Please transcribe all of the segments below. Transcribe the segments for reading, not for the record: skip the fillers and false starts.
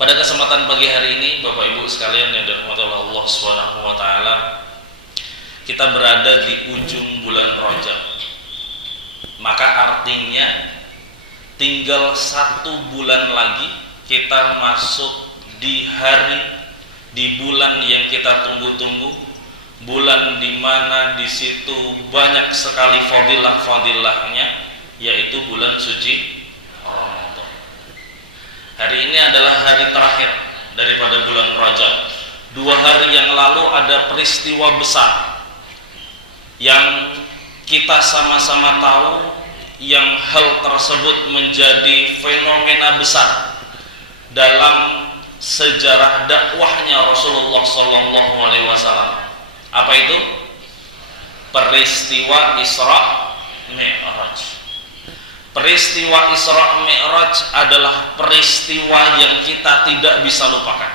Pada kesempatan pagi hari ini, Bapak Ibu sekalian yang dirahmati Allah Subhanahu wa taala, kita berada di ujung bulan Rajab. Maka artinya tinggal 1 bulan lagi kita masuk di bulan yang kita tunggu-tunggu, bulan di mana di situ banyak sekali fadilah-fadilahnya, yaitu bulan suci Ramadan. Hari ini adalah hari terakhir daripada bulan Rajab. 2 hari yang lalu ada peristiwa besar yang kita sama-sama tahu, yang hal tersebut menjadi fenomena besar dalam sejarah dakwahnya Rasulullah Sallallahu Alaihi Wasallam. Apa itu? Peristiwa Isra Mi'raj. Peristiwa Isra Mi'raj adalah peristiwa yang kita tidak bisa lupakan,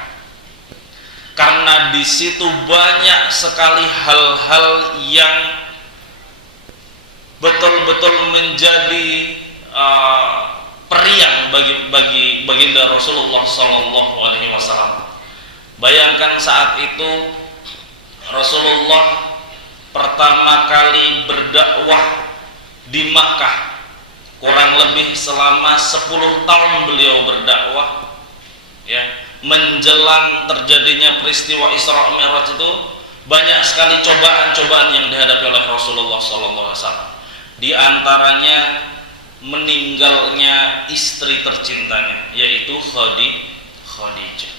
karena di situ banyak sekali hal-hal yang betul-betul menjadi periang bagi baginda Rasulullah Sallallahu Alaihi Wasallam. Bayangkan saat itu Rasulullah pertama kali berdakwah di Makkah. Kurang lebih selama 10 tahun beliau berdakwah, ya, menjelang terjadinya peristiwa Isra Mi'raj itu banyak sekali cobaan-cobaan yang dihadapi oleh Rasulullah Sallallahu Alaihi Wasallam. Di antaranya meninggalnya istri tercintanya, yaitu Khadijah.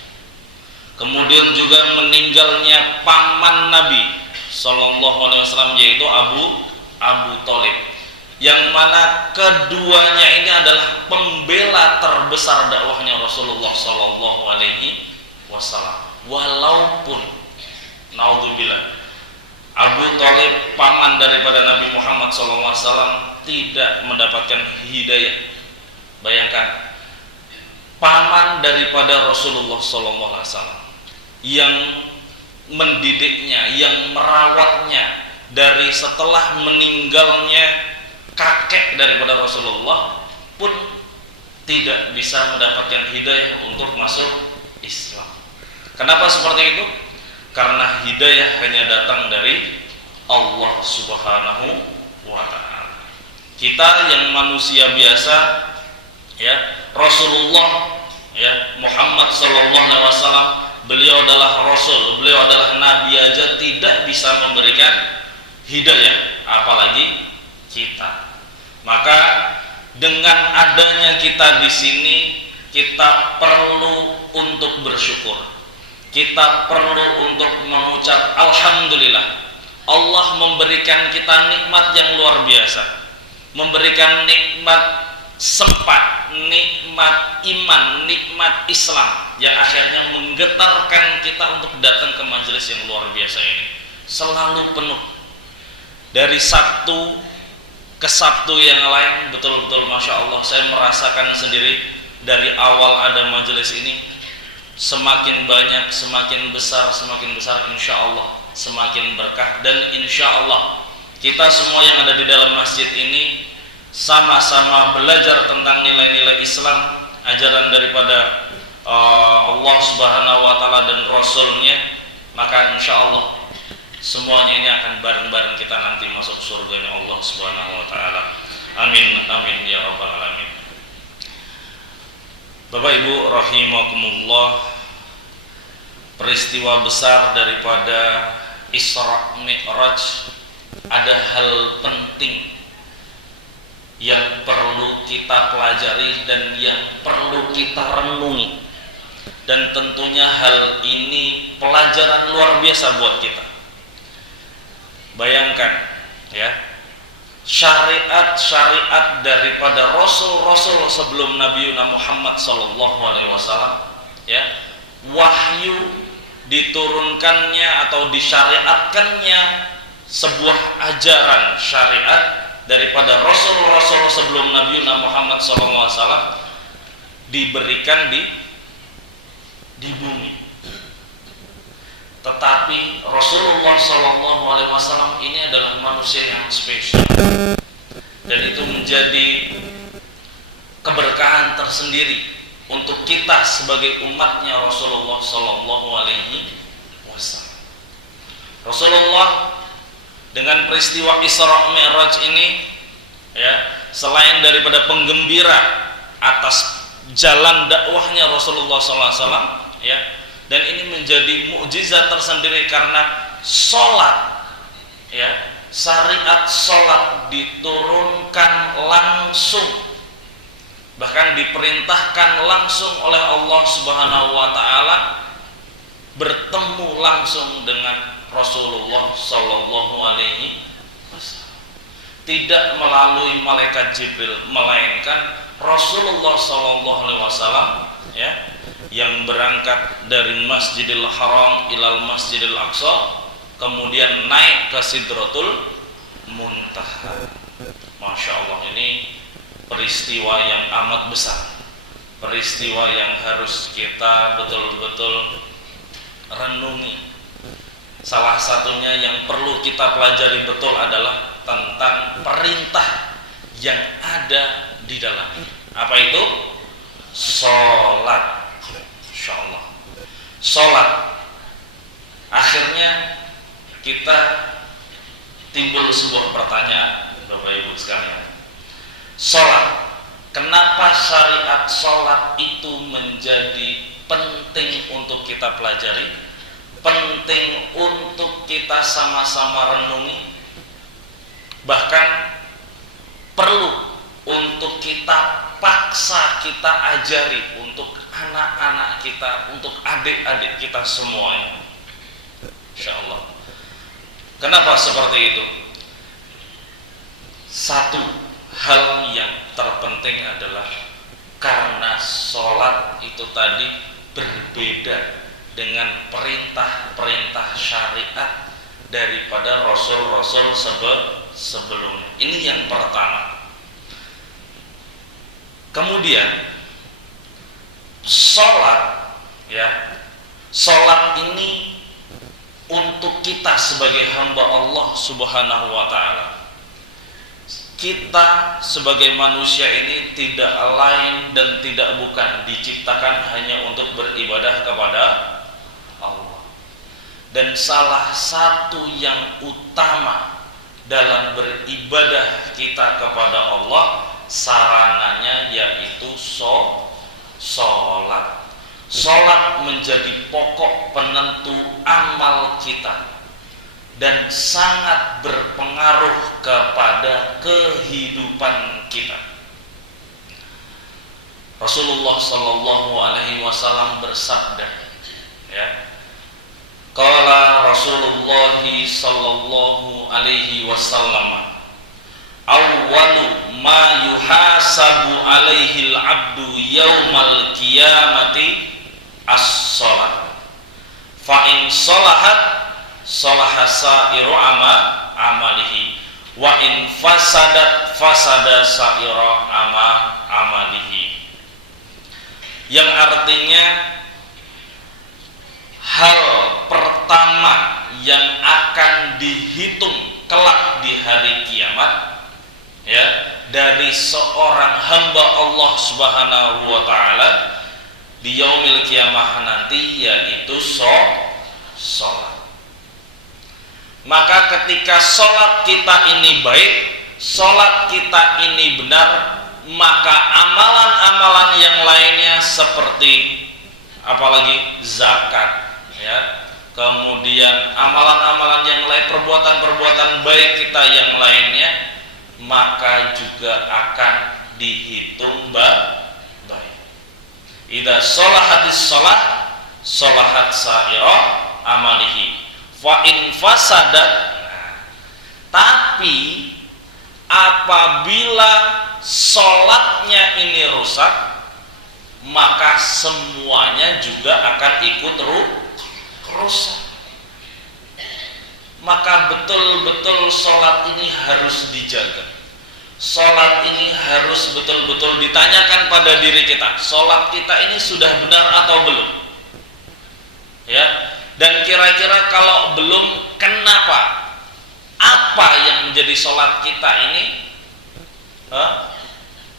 Kemudian juga meninggalnya paman Nabi Sallallahu Alaihi Wasallam, yaitu Abu Thalib, yang mana keduanya ini adalah pembela terbesar dakwahnya Rasulullah Sallallahu Alaihi Wasallam. Walaupun naudzubillah, Abu Thalib, paman daripada Nabi Muhammad SAW, tidak mendapatkan hidayah. Bayangkan, paman daripada Rasulullah SAW yang mendidiknya, yang merawatnya dari setelah meninggalnya kakek daripada Rasulullah pun tidak bisa mendapatkan hidayah untuk masuk Islam. Kenapa seperti itu? Karena hidayah hanya datang dari Allah Subhanahu wa ta'ala. Kita yang manusia biasa, ya, Rasulullah, ya, Muhammad sallallahu alaihi wasallam, beliau adalah rasul, beliau adalah nabi aja tidak bisa memberikan hidayah, apalagi kita. Maka dengan adanya kita di sini, kita perlu untuk bersyukur. Kita perlu untuk mengucap alhamdulillah. Allah memberikan kita nikmat yang luar biasa, memberikan nikmat sempat, nikmat iman, nikmat Islam, yang akhirnya menggetarkan kita untuk datang ke majelis yang luar biasa ini. Selalu penuh. Dari Sabtu ke Sabtu yang lain, betul-betul Masya Allah, saya merasakan sendiri dari awal ada majelis ini, semakin banyak, semakin besar insya Allah, semakin berkah. Dan insya Allah kita semua yang ada di dalam masjid ini sama-sama belajar tentang nilai-nilai Islam, ajaran daripada Allah Subhanahu wa ta'ala dan Rasulnya. Maka insya Allah semuanya ini akan bareng-bareng kita nanti masuk surganya Allah Subhanahu wa ta'ala. Amin, amin ya rabbal alamin. Bapak Ibu rahimakumullah, peristiwa besar daripada Isra Mi'raj, ada hal penting yang perlu kita pelajari dan yang perlu kita renungi. Dan tentunya hal ini pelajaran luar biasa buat kita. Bayangkan, ya, syariat-syariat daripada rasul-rasul sebelum Nabi Muhammad sallallahu alaihi wasallam, ya, wahyu diturunkannya atau disyariatkannya sebuah ajaran syariat daripada rasul-rasul sebelum Nabi Muhammad sallallahu alaihi wasallam diberikan di bumi. Tetapi Rasulullah Sallallahu Alaihi Wasallam ini adalah manusia yang spesial, dan itu menjadi keberkahan tersendiri untuk kita sebagai umatnya Rasulullah Sallallahu Alaihi Wasallam. Rasulullah dengan peristiwa Isra Mi'raj ini, ya, selain daripada penggembira atas jalan dakwahnya Rasulullah Sallallahu Alaihi Wasallam, ya, dan ini menjadi mukjizat tersendiri karena sholat, ya, syariat sholat diturunkan langsung, bahkan diperintahkan langsung oleh Allah Subhanahu wa Ta'ala, bertemu langsung dengan Rasulullah Sallallahu Alaihi Wasallam, tidak melalui malaikat Jibril, melainkan Rasulullah Sallallahu Alaihi Wasallam, ya, yang berangkat dari Masjidil Haram ilal Masjidil Aqsa, kemudian naik ke Sidratul Muntaha. Masya Allah, ini peristiwa yang amat besar, peristiwa yang harus kita betul-betul renungi. Salah satunya yang perlu kita pelajari betul adalah tentang perintah yang ada di dalamnya. Apa itu? Sholat. Insya Allah, sholat. Akhirnya kita timbul sebuah pertanyaan, Bapak Ibu sekalian. Sholat, kenapa syariat sholat itu menjadi penting untuk kita pelajari, penting untuk kita sama-sama renungi, bahkan perlu untuk kita paksa, kita ajari untuk anak-anak kita, untuk adik-adik kita semuanya. Insya Allah. Kenapa seperti itu? Satu hal yang terpenting adalah karena sholat itu tadi berbeda dengan perintah-perintah syariat daripada Rasul-Rasul sebelumnya. Ini yang pertama. Kemudian sholat, ya, sholat ini untuk kita sebagai hamba Allah Subhanahu wa Ta'ala. Kita sebagai manusia ini tidak lain dan tidak bukan diciptakan hanya untuk beribadah kepada Allah. Dan salah satu yang utama dalam beribadah kita kepada Allah, sarananya yaitu sholat. Sholat menjadi pokok penentu amal kita dan sangat berpengaruh kepada kehidupan kita. Rasulullah Sallallahu Alaihi Wasallam bersabda, ya, qala Rasulullah Sallallahu Alaihi Wasallam, awwalu ma yuhasabu alaihi al-abdu yaumal qiyamati as-sholat, fa in sholahat sholaha sa'iru amalihi, wa in fasadat fasada sa'iru amalihi. Yang artinya, hal pertama yang akan dihitung kelak di hari kiamat, ya, dari seorang hamba Allah Subhanahu wa Ta'ala di yaumil kiamah nanti, yaitu sholat. Maka ketika sholat kita ini baik, sholat kita ini benar, maka amalan-amalan yang lainnya seperti apalagi zakat, ya, kemudian amalan-amalan yang lain, perbuatan-perbuatan baik kita yang lainnya, maka juga akan dihitung baik. Idza sholahatis sholat sholahat sa'ira amalihi, fa in fasadat. Tapi apabila sholatnya ini rusak, maka semuanya juga akan ikut rusak. Maka betul-betul sholat ini harus dijaga. Sholat ini harus betul-betul ditanyakan pada diri kita, sholat kita ini sudah benar atau belum, ya. Dan kira-kira kalau belum, kenapa? Apa yang menjadi sholat kita ini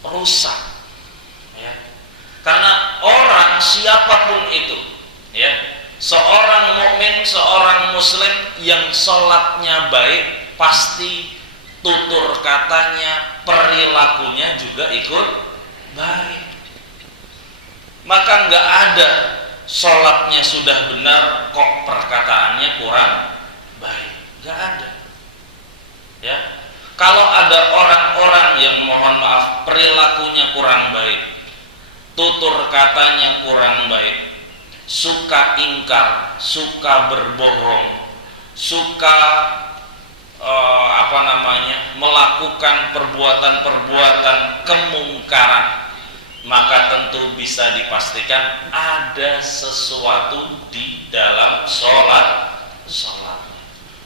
rusak, ya? Karena orang siapapun itu, ya, seorang mukmin, seorang muslim yang sholatnya baik, pasti tutur katanya, perilakunya juga ikut baik. Maka nggak ada sholatnya sudah benar kok perkataannya kurang baik, nggak ada. Ya, kalau ada orang-orang yang mohon maaf perilakunya kurang baik, tutur katanya kurang baik, suka ingkar, suka berbohong, suka melakukan perbuatan-perbuatan kemungkaran, maka tentu bisa dipastikan ada sesuatu di dalam sholat.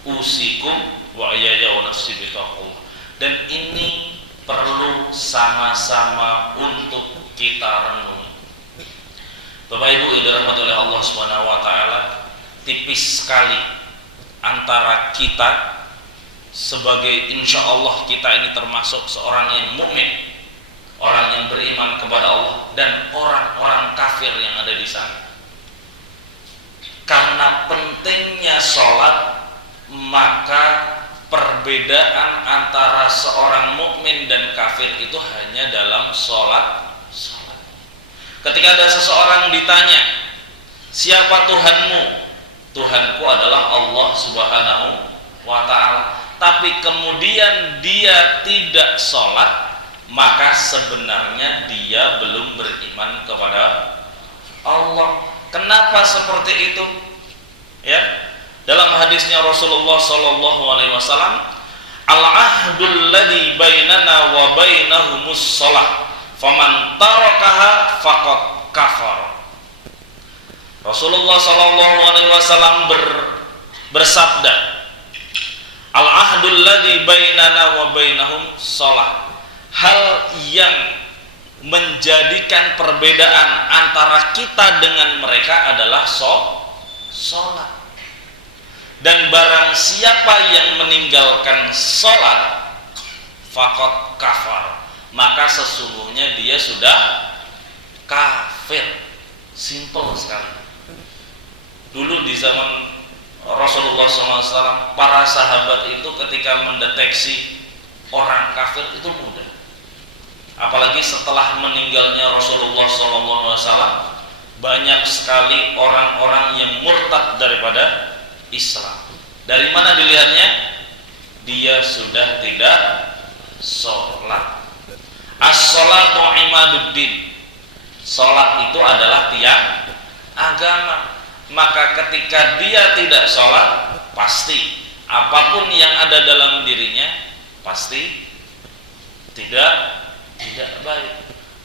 Usikum wa iyaya wa nafsi bitaqullah. Dan ini perlu sama-sama untuk kita renungi. Bapak Ibu yang dirahmati oleh Allah Subhanahu wa taala, tipis sekali antara kita sebagai insya Allah kita ini termasuk seorang yang mukmin, orang yang beriman kepada Allah, dan orang-orang kafir yang ada di sana. Karena pentingnya sholat, maka perbedaan antara seorang mukmin dan kafir itu hanya dalam sholat. Ketika ada seseorang ditanya, siapa Tuhanmu? Tuhanku adalah Allah Subhanahu wa ta'ala. Tapi kemudian dia tidak sholat, maka sebenarnya dia belum beriman kepada Allah. Kenapa seperti itu? Ya, dalam hadisnya Rasulullah Sallallahu Alaihi Wasallam, al-ahdul ladzi bainana wa bainahumus shalah, faman tarakaha faqad kafar. Rasulullah Sallallahu Alaihi Wasallam bersabda, al-ahdul ladzi bainana wa bainahum shalah, hal yang menjadikan perbedaan antara kita dengan mereka adalah sholat. Dan barang siapa yang meninggalkan sholat, faqad kafar, maka sesungguhnya dia sudah kafir. Simple sekali. Dulu di zaman Rasulullah SAW, para sahabat itu ketika mendeteksi orang kafir itu mudah. Apalagi setelah meninggalnya Rasulullah SAW, banyak sekali orang-orang yang murtad daripada Islam. Dari mana dilihatnya? Dia sudah tidak sholat. As-sholatu imaduddin. Sholat itu adalah tiang agama. Maka ketika dia tidak sholat, pasti apapun yang ada dalam dirinya pasti tidak baik.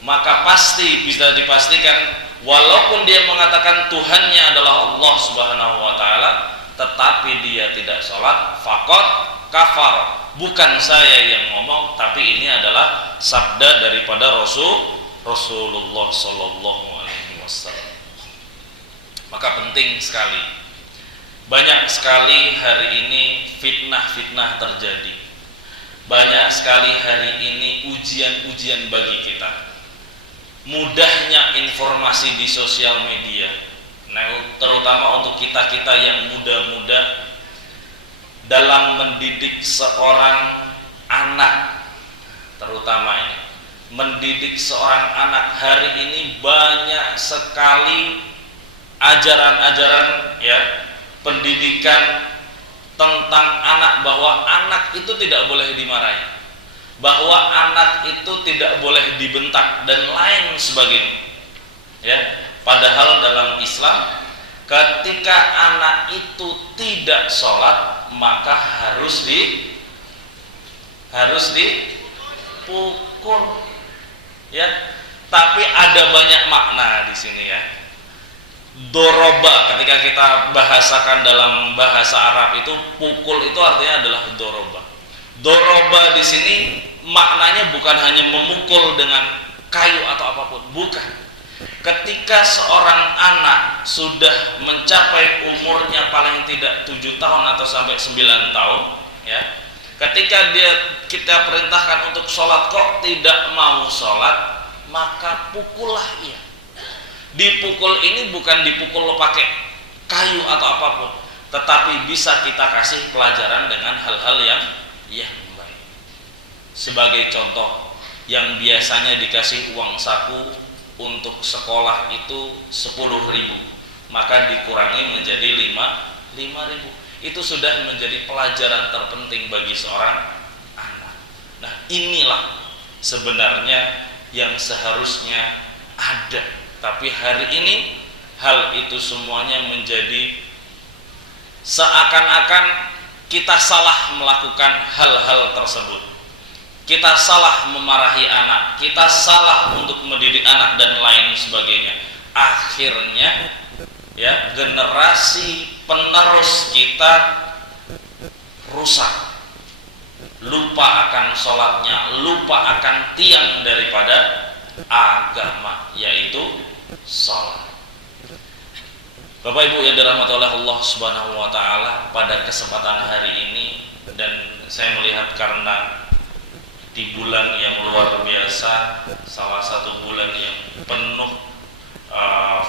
Maka pasti bisa dipastikan, walaupun dia mengatakan Tuhannya adalah Allah Subhanahu wa taala, tetapi dia tidak sholat, faqad kafar. Bukan saya yang ngomong, tapi ini adalah sabda daripada Rasulullah Sallallahu Alaihi Wasallam. Maka penting sekali, banyak sekali hari ini fitnah-fitnah terjadi, banyak sekali hari ini ujian-ujian bagi kita. Mudahnya informasi di sosial media, nah, terutama untuk kita-kita yang muda-muda, dalam mendidik seorang anak, terutama ini mendidik seorang anak hari ini banyak sekali ajaran-ajaran, ya, pendidikan tentang anak, bahwa anak itu tidak boleh dimarahi, bahwa anak itu tidak boleh dibentak dan lain sebagainya. Ya, padahal dalam Islam ketika anak itu tidak sholat, maka harus dipukul. Ya, tapi ada banyak makna di sini, ya. Doroba, ketika kita bahasakan dalam bahasa Arab itu, pukul itu artinya adalah doroba. Doroba di sini maknanya bukan hanya memukul dengan kayu atau apapun, bukan. Ketika seorang anak sudah mencapai umurnya paling tidak 7 tahun atau sampai 9 tahun, ya, ketika kita perintahkan untuk sholat kok tidak mau sholat, maka pukullah ia. Dipukul ini bukan dipukul pakai kayu atau apapun, tetapi bisa kita kasih pelajaran dengan hal-hal yang baik. Sebagai contoh, yang biasanya dikasih uang saku untuk sekolah itu 10.000, maka dikurangi menjadi 5.000. Itu sudah menjadi pelajaran terpenting bagi seorang anak. Nah, inilah sebenarnya yang seharusnya ada, tapi hari ini hal itu semuanya menjadi seakan-akan kita salah melakukan hal-hal tersebut. Kita salah memarahi anak, kita salah untuk mendidik anak dan lain sebagainya. Akhirnya ya, generasi penerus kita rusak, lupa akan sholatnya, lupa akan tiang daripada agama, yaitu sholat. Bapak Ibu yang dirahmati oleh Allah Subhanahu wa taala, pada kesempatan hari ini, dan saya melihat karena di bulan yang luar biasa, salah satu bulan yang penuh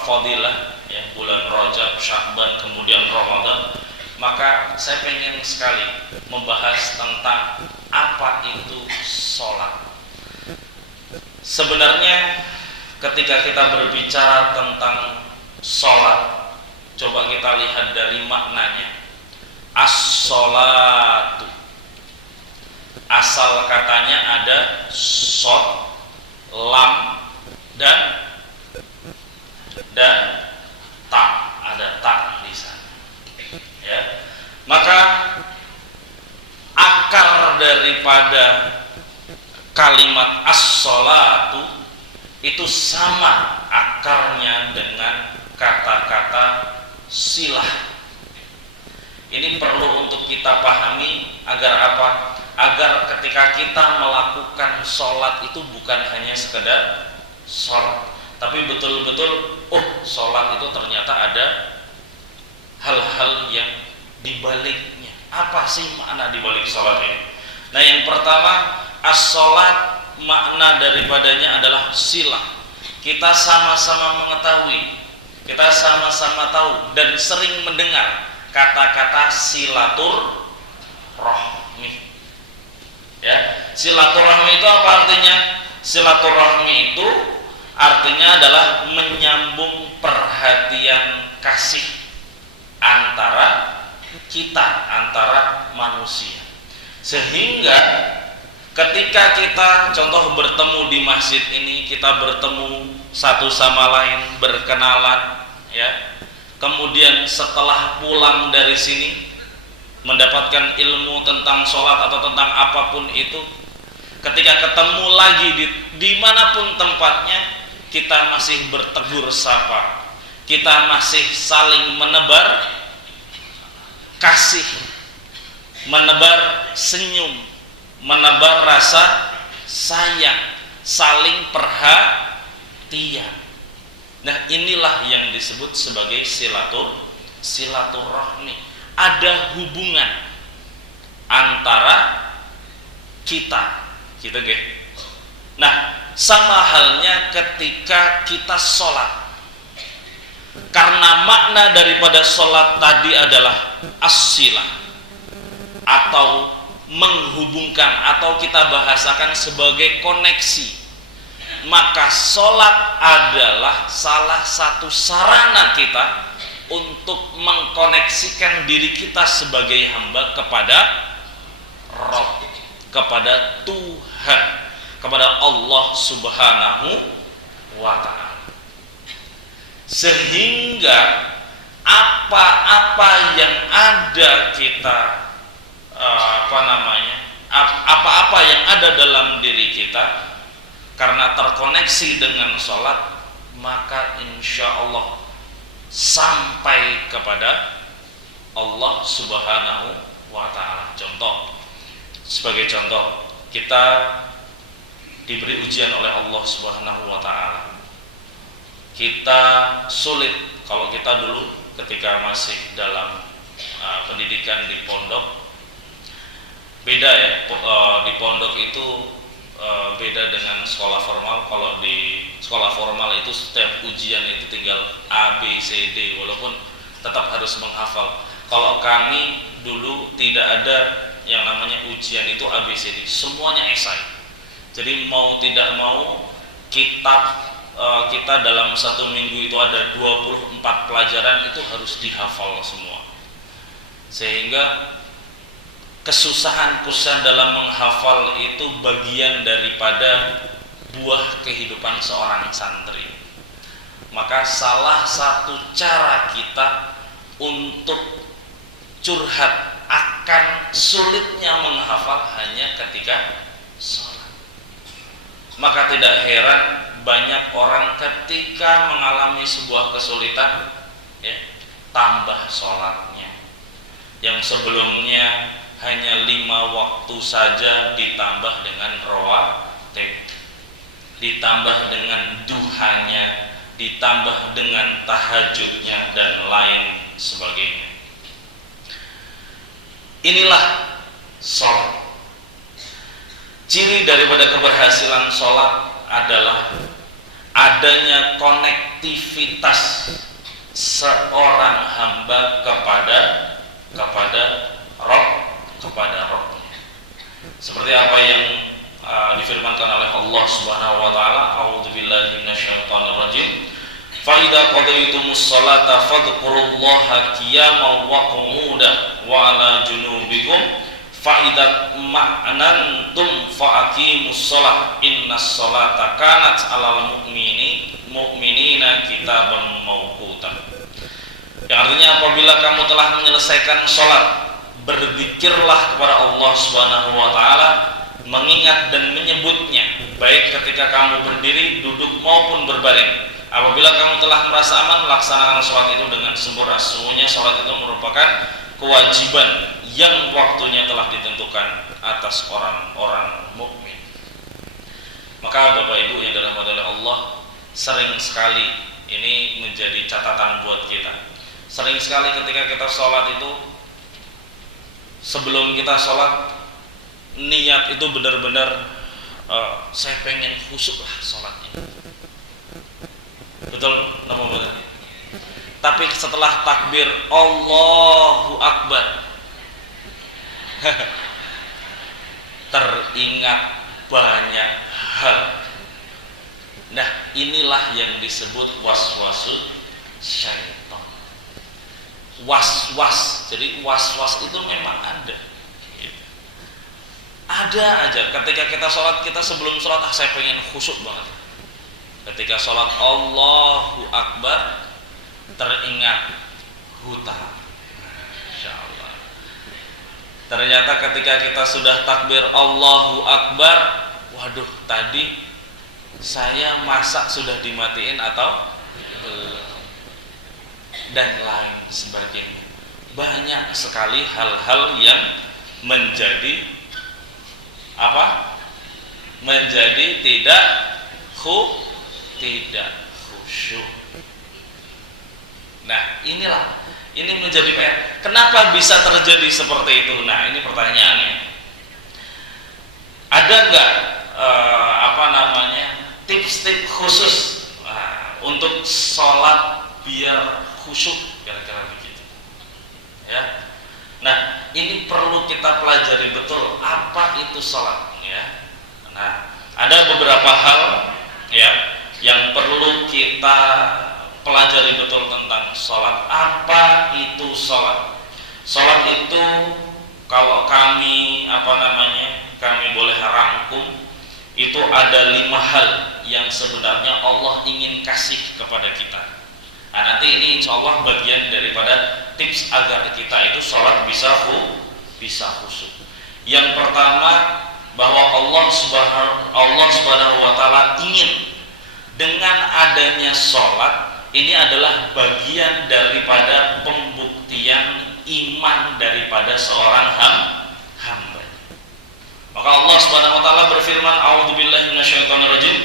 fadilah, ya, bulan Rajab, Sya'ban, kemudian Ramadan, maka saya pengen sekali membahas tentang apa itu sholat. Sebenarnya ketika kita berbicara tentang sholat, coba kita lihat dari maknanya. As-sholatu, asal katanya ada shod, lam, dan tak, ada tak di sana. Ya. Maka akar daripada kalimat as-sholatu itu sama akarnya dengan kata-kata silah. Ini perlu untuk kita pahami agar apa? Agar ketika kita melakukan sholat itu bukan hanya sekedar sholat, tapi betul-betul, sholat itu ternyata ada hal-hal yang dibaliknya. Apa sih makna dibalik sholat ini? Nah, yang pertama, as-sholat makna daripadanya adalah silah. Kita sama-sama mengetahui, kita sama-sama tahu dan sering mendengar kata-kata silaturahmi. Ya, silaturahmi itu apa artinya? Silaturahmi itu artinya adalah menyambung perhatian kasih antara kita, antara manusia. Sehingga ketika kita contoh bertemu di masjid ini, kita bertemu satu sama lain, berkenalan, ya. Kemudian setelah pulang dari sini mendapatkan ilmu tentang sholat atau tentang apapun itu, ketika ketemu lagi dimanapun tempatnya, kita masih bertegur sapa, kita masih saling menebar kasih, menebar senyum, menebar rasa sayang, saling perhatian. Nah, inilah yang disebut sebagai silaturahmi. Ada hubungan antara kita gitu. Nah, sama halnya ketika kita sholat, karena makna daripada sholat tadi adalah as-silah, atau menghubungkan, atau kita bahasakan sebagai koneksi, maka sholat adalah salah satu sarana kita untuk mengkoneksikan diri kita sebagai hamba kepada Rabb, kepada Tuhan, kepada Allah Subhanahu wa ta'ala. Sehingga apa-apa yang ada kita apa-apa yang ada dalam diri kita, karena terkoneksi dengan sholat, maka insya Allah sampai kepada Allah Subhanahu wa ta'ala. Sebagai contoh, kita diberi ujian oleh Allah Subhanahu wa ta'ala. Kita sulit, kalau kita dulu ketika masih dalam pendidikan di pondok, beda ya. Di pondok itu beda dengan sekolah formal. Kalau di sekolah formal itu setiap ujian itu tinggal A, B, C, D, walaupun tetap harus menghafal. Kalau kami dulu tidak ada yang namanya ujian itu A, B, C, D, semuanya esai. Jadi mau tidak mau kitab kita dalam satu minggu itu ada 24 pelajaran, itu harus dihafal semua. Sehingga kesusahan dalam menghafal itu bagian daripada buah kehidupan seorang santri. Maka salah satu cara kita untuk curhat akan sulitnya menghafal hanya ketika sholat. Maka tidak heran banyak orang ketika mengalami sebuah kesulitan, ya, tambah sholatnya. Yang sebelumnya hanya 5 waktu saja ditambah dengan rawatib, ditambah dengan duhanya, ditambah dengan tahajudnya dan lain sebagainya. Inilah sholat. Ciri daripada keberhasilan sholat adalah adanya konektivitas seorang hamba kepada Rabbnya. Seperti apa yang difirmankan oleh Allah Subhanahu wa taala, a'udzubillahi minasyaitonirrajim, fa idza qadaytumus sholata fadhkurullaha qiyaman wa qu'udan wa ala junubikum fa idza ma'nantum fa aqimus shalah innas sholata kanat 'alal mu'minina kitaban mawqutan. Yang artinya apabila kamu telah menyelesaikan sholat, berzikirlah kepada Allah Subhanahu wa taala, mengingat dan menyebutnya baik ketika kamu berdiri, duduk maupun berbaring. Apabila kamu telah merasa aman, laksanakan sholat itu dengan sempurna. Sesungguhnya sholat itu merupakan kewajiban yang waktunya telah ditentukan atas orang-orang mukmin. Maka Bapak Ibu yang dirahmati oleh Allah, sering sekali ini menjadi catatan buat kita. Sering sekali ketika kita sholat itu, sebelum kita sholat, niat itu benar-benar saya pengen khusyuk lah sholatnya. Betul, nama benar. Tapi setelah takbir Allahu Akbar, teringat banyak hal. Nah, inilah yang disebut waswasul syaitan. Was-was. Jadi was-was itu memang ada. Ada aja. Ketika kita sholat, kita sebelum sholat, saya pengen khusyuk banget. Ketika sholat Allahu Akbar, teringat hutang. Insyaallah. Ternyata ketika kita sudah takbir Allahu Akbar, waduh, tadi saya masak sudah dimatiin atau belum, dan lain sebagainya. Banyak sekali hal-hal yang menjadi menjadi tidak khusyuk. Nah, ini menjadi PR. Kenapa bisa terjadi seperti itu? Nah, ini pertanyaannya. Ada nggak tips-tips khusus untuk sholat biar khusyuk, kira-kira begitu? Ya. Nah, ini perlu kita pelajari betul apa itu sholat, ya. Nah, ada beberapa hal, ya, yang perlu kita pelajari betul tentang sholat. Apa itu sholat? Sholat itu kalau kami kami boleh rangkum, itu ada 5 hal yang sebenarnya Allah ingin kasih kepada kita. Nah, nanti ini insya Allah bagian daripada tips agar kita itu sholat bisa khusyuk. Yang pertama, bahwa Allah Subhanahu wa taala ingin dengan adanya sholat ini adalah bagian daripada pembuktian iman daripada seorang hamba. Maka Allah Subhanahu wa taala berfirman, a'udzubillahi minasyaitonirrajim,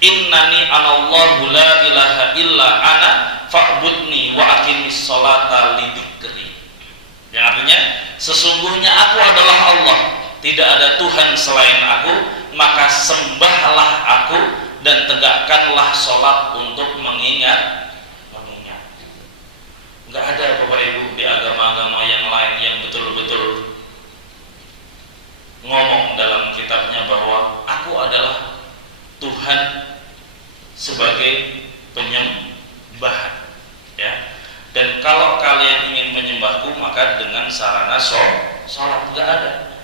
innani anallahu la ilaha illa ana fa'budni wa aqimis sholata lidzikri. Yang artinya, sesungguhnya aku adalah Allah, tidak ada Tuhan selain aku, maka sembahlah aku dan tegakkanlah sholat untuk mengingat. Nggak ada Bapak Ibu di agama-agama yang lain yang betul-betul ngomong dalam kitabnya bahwa aku adalah Tuhan sebagai penyembahan, ya. Dan kalau kalian ingin menyembahku maka dengan sarana sholat, nggak ada,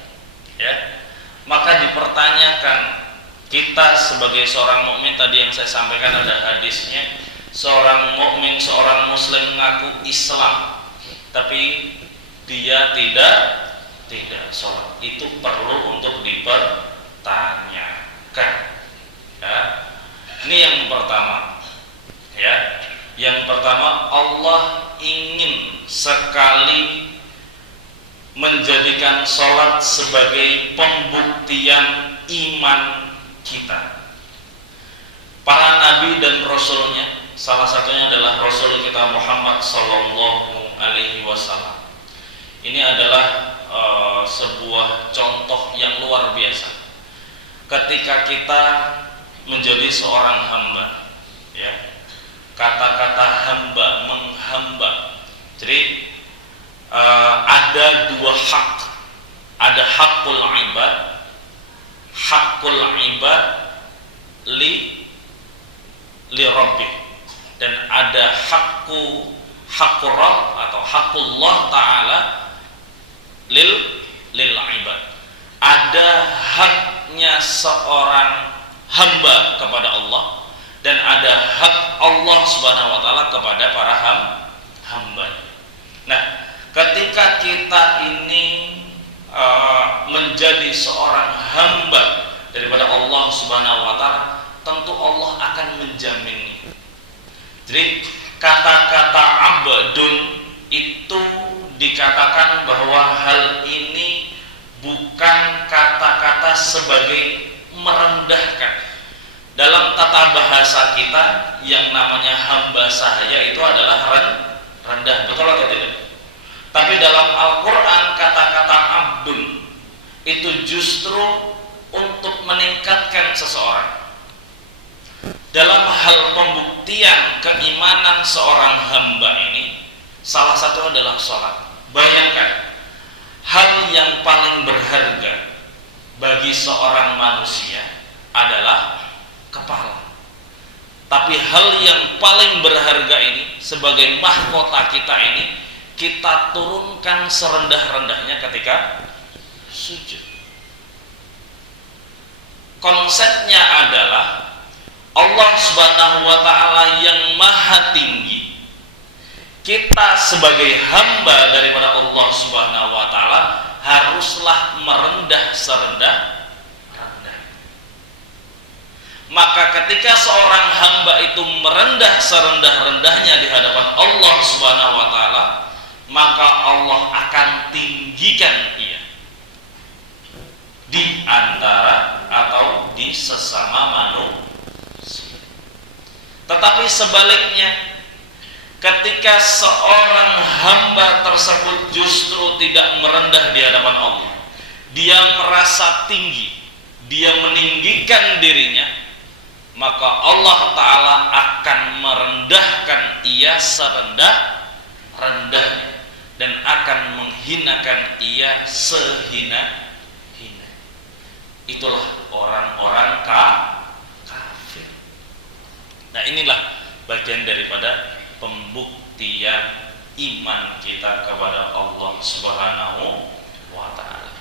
ya. Maka dipertanyakan, kita sebagai seorang mukmin, tadi yang saya sampaikan ada hadisnya, seorang mukmin, seorang muslim mengaku Islam tapi dia tidak sholat, itu perlu untuk dipertanyakan, ya. Ini yang pertama, ya. Yang pertama, Allah ingin sekali menjadikan sholat sebagai pembuktian iman kita. Para nabi dan rasulnya, salah satunya adalah Rasul kita Muhammad Sallallahu Alaihi Wasallam. Ini adalah sebuah contoh yang luar biasa. Ketika kita menjadi seorang hamba, ya, kata-kata hamba, menghamba. Jadi ada dua hak, ada hakul ibad li rabbih, dan ada hakul rabb atau hakullah taala lil ibad. Ada haknya seorang hamba kepada Allah dan ada hak Allah Subhanahu wa taala kepada para hamba. Nah, ketika kita ini menjadi seorang hamba daripada Allah Subhanahu wa taala, tentu Allah akan menjamin. Jadi kata-kata abdun itu dikatakan bahwa hal ini bukan kata-kata sebagai merendahkan. Dalam tata bahasa kita yang namanya hamba sahaya itu adalah rendah, betul atau tidak? Tapi dalam Al-Quran kata-kata abdun itu justru untuk meningkatkan seseorang. Dalam hal pembuktian keimanan seorang hamba ini, salah satu adalah sholat. Bayangkan, hal yang paling berharga bagi seorang manusia adalah kepala. Tapi hal yang paling berharga ini, sebagai mahkota kita ini, kita turunkan serendah-rendahnya ketika sujud. Konsepnya adalah Allah Subhanahu wa taala yang maha tinggi. Kita sebagai hamba daripada Allah Subhanahu wa taala haruslah merendah serendah-rendahnya. Maka ketika seorang hamba itu merendah serendah-rendahnya di hadapan Allah Subhanahu wa taala, maka Allah akan tinggikan ia di antara atau di sesama manusia. Tetapi sebaliknya, ketika seorang hamba tersebut justru tidak merendah di hadapan Allah, dia merasa tinggi, dia meninggikan dirinya, maka Allah Ta'ala akan merendahkan ia serendah-rendahnya dan akan menghinakan ia sehina-hina. Itulah orang-orang kafir. Nah, inilah bagian daripada pembuktian iman kita kepada Allah Subhanahu wa ta'ala.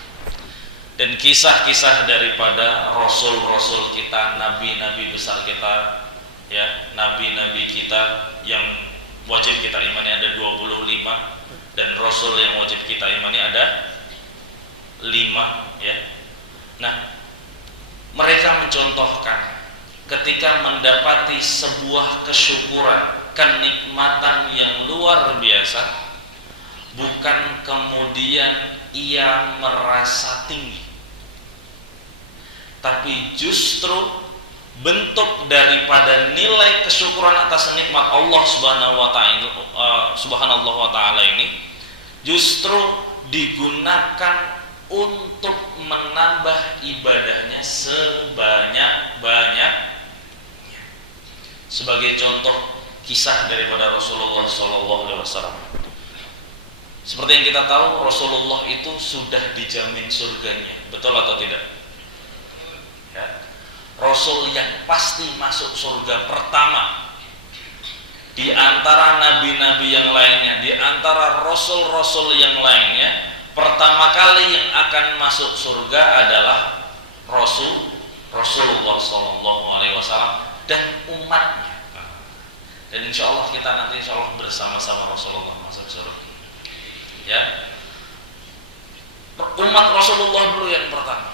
Dan kisah-kisah daripada rasul-rasul kita, nabi-nabi besar kita, ya, nabi-nabi kita yang wajib kita imani ada 25, dan rasul yang wajib kita imani ada 5, ya. Nah, mereka mencontohkan ketika mendapati sebuah kesyukuran, kenikmatan yang luar biasa, bukan kemudian ia merasa tinggi, tapi justru bentuk daripada nilai kesyukuran atas nikmat Allah Subhanahu wa ta'ala ini justru digunakan untuk menambah ibadahnya sebanyak-banyak. Sebagai contoh kisah daripada Rasulullah SAW. Seperti yang kita tahu, Rasulullah itu sudah dijamin surganya, betul atau tidak? Ya. Rasul yang pasti masuk surga pertama di antara nabi-nabi yang lainnya, di antara rasul-rasul yang lainnya, pertama kali yang akan masuk surga adalah Rasulullah SAW dan umatnya. Dan insya Allah kita nanti insya Allah bersama-sama Rasulullah masuk surga. Ya, umat Rasulullah dulu yang pertama.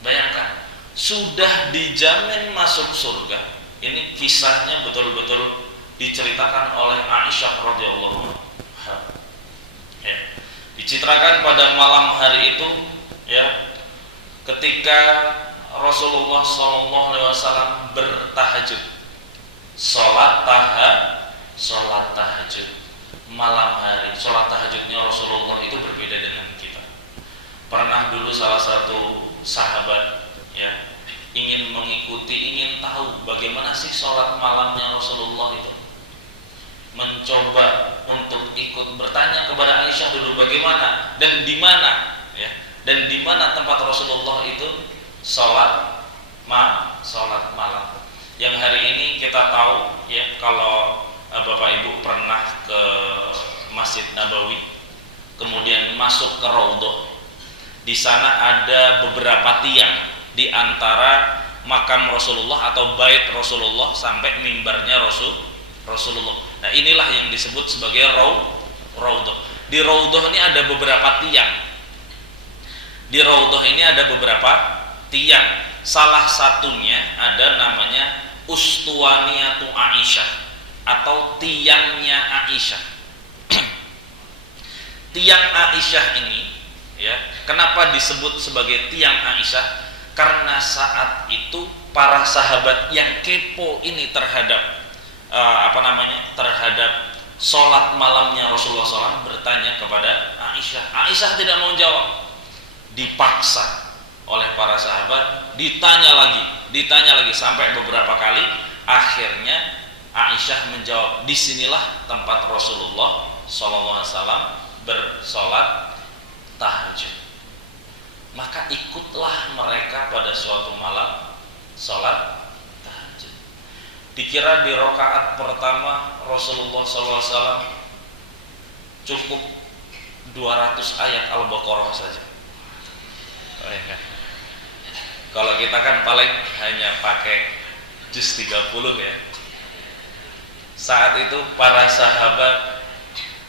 Bayangkan, sudah dijamin masuk surga. Ini kisahnya betul-betul diceritakan oleh Aisyah radhiyallahu anha. Ya, dicitrakan pada malam hari itu, ya, ketika Rasulullah SAW bertahajud, sholat tahajud malam hari. Sholat tahajudnya Rasulullah itu berbeda dengan kita. Pernah dulu salah satu sahabat, ya, ingin mengikuti, ingin tahu bagaimana sih sholat malamnya Rasulullah itu. Mencoba untuk ikut bertanya kepada Aisyah dulu bagaimana dan di mana, ya, dan di mana tempat Rasulullah itu sholat malam. Yang hari ini kita tahu, ya, kalau Bapak Ibu pernah ke Masjid Nabawi, kemudian masuk ke Raudhah, di sana ada beberapa tiang di antara makam Rasulullah atau bait Rasulullah sampai mimbarnya Rasulullah. Nah, inilah yang disebut sebagai Raudhah. Di Raudhah ini ada beberapa tiang. Di Raudhah ini ada beberapa tiang. Salah satunya ada namanya Ustuwaniyatu Aisyah atau tiangnya Aisyah. Tiang Aisyah ini, ya, kenapa disebut sebagai tiang Aisyah? Karena saat itu para sahabat yang kepo ini terhadap terhadap sholat malamnya Rasulullah SAW bertanya kepada Aisyah. Aisyah tidak mau jawab. Dipaksa oleh para sahabat, ditanya lagi sampai beberapa kali. Akhirnya Aisyah menjawab, disinilah tempat Rasulullah SAW bersolat tahajud. Maka ikutlah mereka pada suatu malam sholat tahajud. Dikira di rakaat pertama Rasulullah SAW cukup 200 ayat Al-Baqarah saja. Kalau kita kan paling hanya pakai juz 30, ya. Saat itu para sahabat,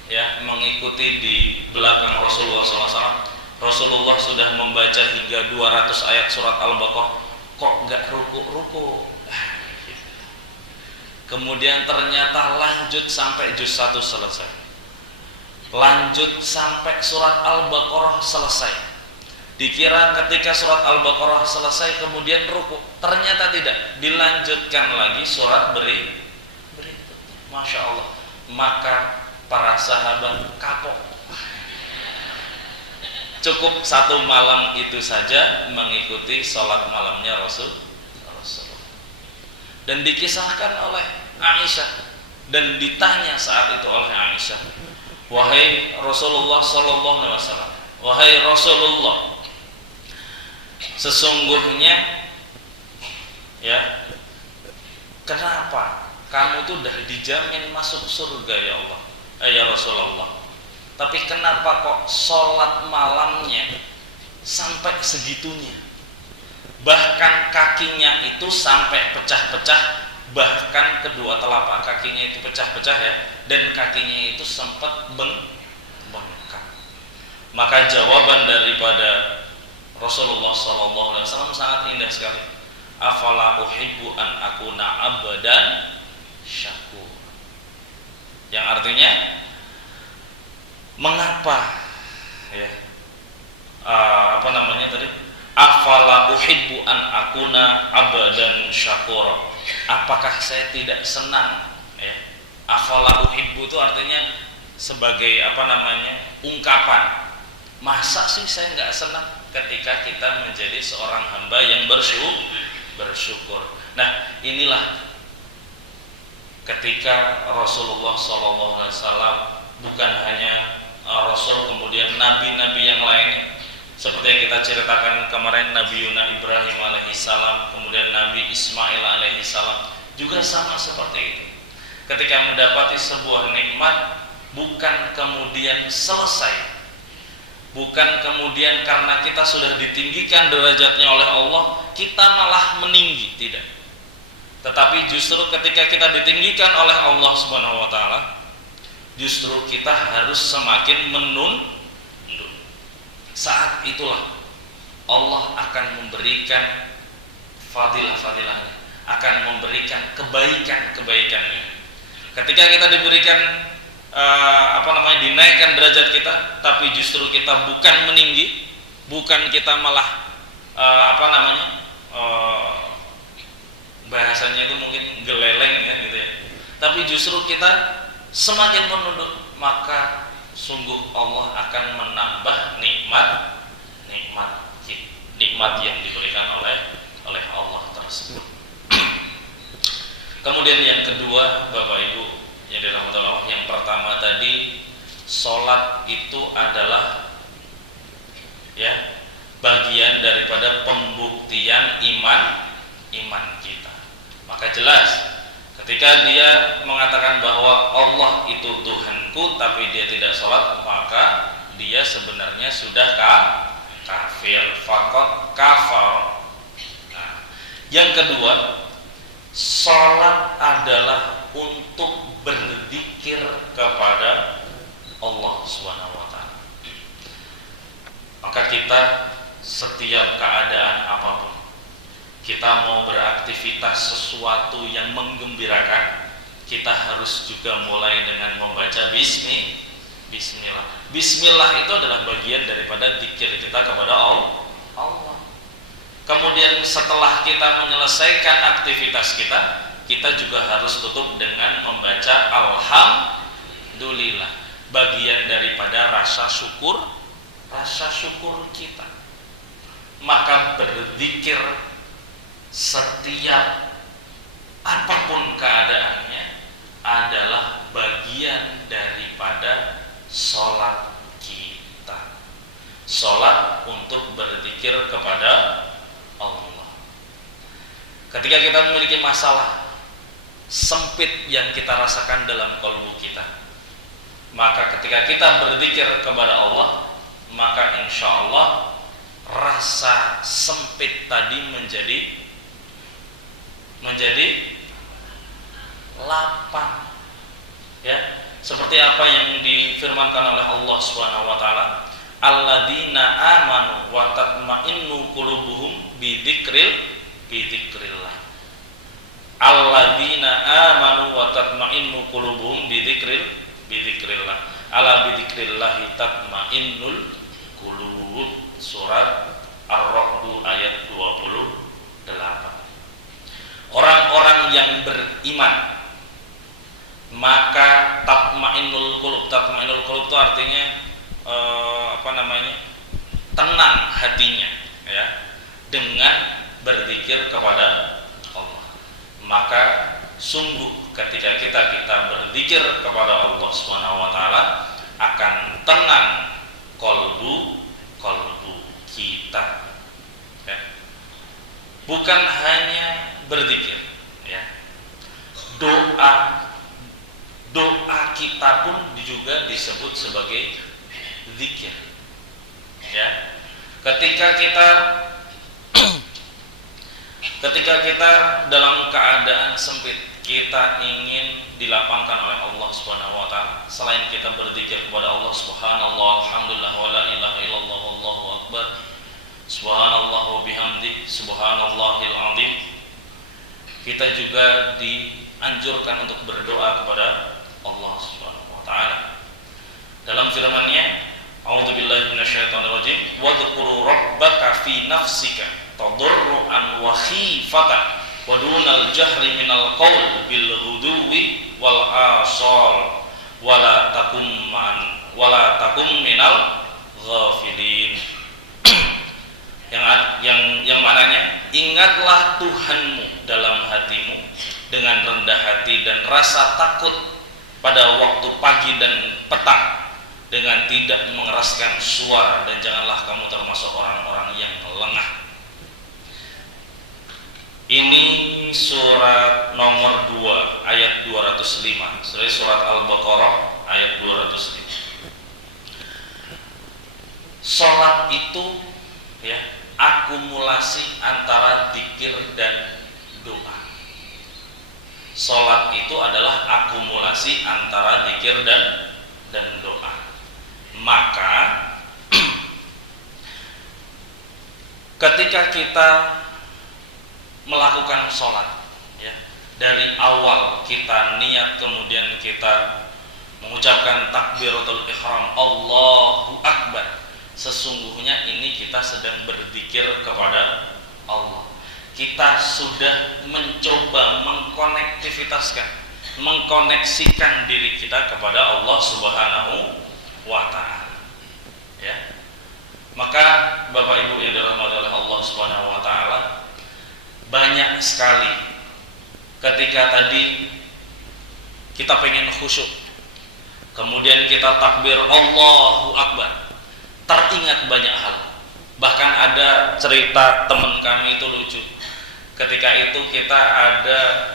ya, mengikuti di belakang Rasulullah SAW. Rasulullah sudah membaca hingga 200 ayat surat Al-Baqarah, kok nggak ruku-ruku. Kemudian ternyata lanjut sampai juz 1 selesai, lanjut sampai surat Al-Baqarah selesai. Dikira ketika surat Al-Baqarah selesai kemudian ruku, ternyata tidak, dilanjutkan lagi surat berikutnya. Masya Allah. Maka para sahabat kapok. Cukup satu malam itu saja mengikuti sholat malamnya Rasulullah. Dan dikisahkan oleh Aisyah dan ditanya saat itu oleh Aisyah, wahai Rasulullah SAW, wahai Rasulullah, sesungguhnya, ya, kenapa kamu tuh udah dijamin masuk surga, ya Allah, ya Rasulullah, tapi kenapa kok sholat malamnya sampai segitunya? Bahkan kakinya itu sampai pecah-pecah, bahkan kedua telapak kakinya itu pecah-pecah, ya, dan kakinya itu sempat bengkak. Maka jawaban daripada Rasulullah SAW sangat indah sekali. Afala uhibbu an akuna abdan syakur. Yang artinya, mengapa, ya, afala uhibbu an akuna abdan syakur. Apakah saya tidak senang, ya? Afala uhibbu itu artinya sebagai ungkapan, masa sih saya nggak senang ketika kita menjadi seorang hamba yang bersyukur. Nah, inilah ketika Rasulullah SAW, bukan hanya Rasul, kemudian nabi-nabi yang lain, seperti yang kita ceritakan kemarin, Nabi Ibrahim alaihissalam, kemudian Nabi Ismail alaihissalam, juga sama seperti itu. Ketika mendapati sebuah nikmat, bukan kemudian selesai, bukan kemudian karena kita sudah ditinggikan derajatnya oleh Allah, kita malah meninggi, tidak. Tetapi justru ketika kita ditinggikan oleh Allah Subhanahu wa taala, justru kita harus semakin menunduk. Saat itulah Allah akan memberikan fadilah-fadilahnya, akan memberikan kebaikan-kebaikannya. Ketika kita diberikan dinaikkan derajat kita, tapi justru kita bukan meninggi, bukan kita malah bahasanya itu mungkin geleleng ya gitu ya, tapi justru kita semakin menunduk, maka sungguh Allah akan menambah nikmat yang diberikan oleh Allah tersebut. Kemudian yang kedua, Bapak Ibu yang dirahmati Allah, yang pertama tadi, sholat itu adalah ya bagian daripada pembuktian iman kita. Maka jelas ketika dia mengatakan bahwa Allah itu Tuhanku tapi dia tidak sholat, maka dia sebenarnya sudah kafir, faqad kafar. Nah, yang kedua, sholat adalah untuk berzikir kepada Allah SWT. Maka kita setiap keadaan apapun, kita mau beraktivitas sesuatu yang menggembirakan, kita harus juga mulai dengan membaca bismillah. Bismillah itu adalah bagian daripada zikir kita kepada Allah. Kemudian setelah kita menyelesaikan aktivitas kita juga harus tutup dengan membaca alhamdulillah, bagian daripada rasa syukur kita. Maka berzikir setiap apapun keadaannya adalah bagian daripada sholat kita. Sholat untuk berzikir kepada Allah. Ketika kita memiliki masalah sempit yang kita rasakan dalam kalbu kita, maka ketika kita berzikir kepada Allah, maka insya Allah rasa sempit tadi menjadi lapang, ya, seperti apa yang difirmankan oleh Allah Subhanahu wa taala, alladzina amanu wa tatma'innu qulubuhum bi dzikrillah. Alladzina amanu wa tatma'innu qulubuhum bi dzikrillah. Ala bi dzikrillah tatma'innul qulub. Surat Ar-Ra'd ayat 28. Orang-orang yang beriman, maka tatma'innul qulub. Tatma'innul qulub itu artinya tenang hatinya, ya, dengan berzikir kepada Allah. Maka sungguh ketika kita berzikir kepada Allah Subhanahu wa taala, akan tenang kalbu kita, ya. Bukan hanya berzikir, ya, doa kita pun juga disebut sebagai zikir, ya. Ketika kita dalam keadaan sempit, kita ingin dilapangkan oleh Allah Subhanahu wa taala, selain kita berzikir kepada Allah, subhanallah, alhamdulillah, wa la ilaha illallah, wallahu akbar, subhanallah wa bihamdi, subhanallahil azim, kita juga dianjurkan untuk berdoa kepada Allah Subhanahu wa taala. Dalam firman-Nya, a'udzubillahi minasyaitonirrajim, wadhkur rabbaka fi nafsika tadarruan wa khifatan wa dunal jahri minal qaul bil ghuduwi wal asal wala takum minal ghafilin. yang maknanya ingatlah Tuhanmu dalam hatimu dengan rendah hati dan rasa takut pada waktu pagi dan petang dengan tidak mengeraskan suara, dan janganlah kamu termasuk orang-orang yang lengah. Ini surat nomor 2 ayat 205, surat Al-Baqarah ayat 205. Salat itu ya akumulasi antara zikir dan doa. Salat itu adalah akumulasi antara zikir dan doa. Maka ketika kita melakukan sholat ya, dari awal kita niat, kemudian kita mengucapkan takbiratul ihram, Allahu Akbar, sesungguhnya ini kita sedang berzikir kepada Allah. Kita sudah mencoba mengkoneksikan diri kita kepada Allah Subhanahu wa ta'ala ya. Maka Bapak Ibu yang dirahmati oleh Allah Subhanahu wa ta'ala, banyak sekali ketika tadi kita pengen khusyuk, kemudian kita takbir Allahu Akbar, teringat banyak hal. Bahkan ada cerita teman kami itu lucu. Ketika itu kita ada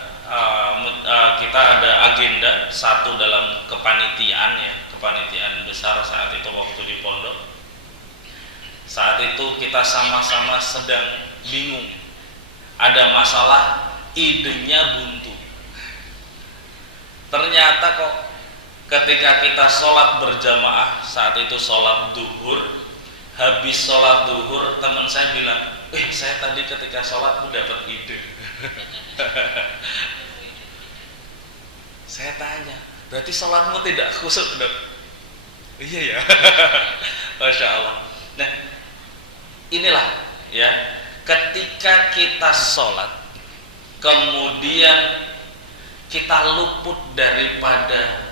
agenda satu dalam kepanitiaan ya, kepanitiaan besar saat itu waktu di pondok. Saat itu kita sama-sama sedang bingung, ada masalah, idenya buntu. Ternyata kok ketika kita sholat berjamaah, saat itu sholat duhur, habis sholat duhur teman saya bilang, saya tadi ketika sholat dapat ide. Saya tanya, berarti sholatmu tidak khusyuk dok? Iya ya. Masya Allah. Nah inilah ya, ketika kita sholat kemudian kita luput daripada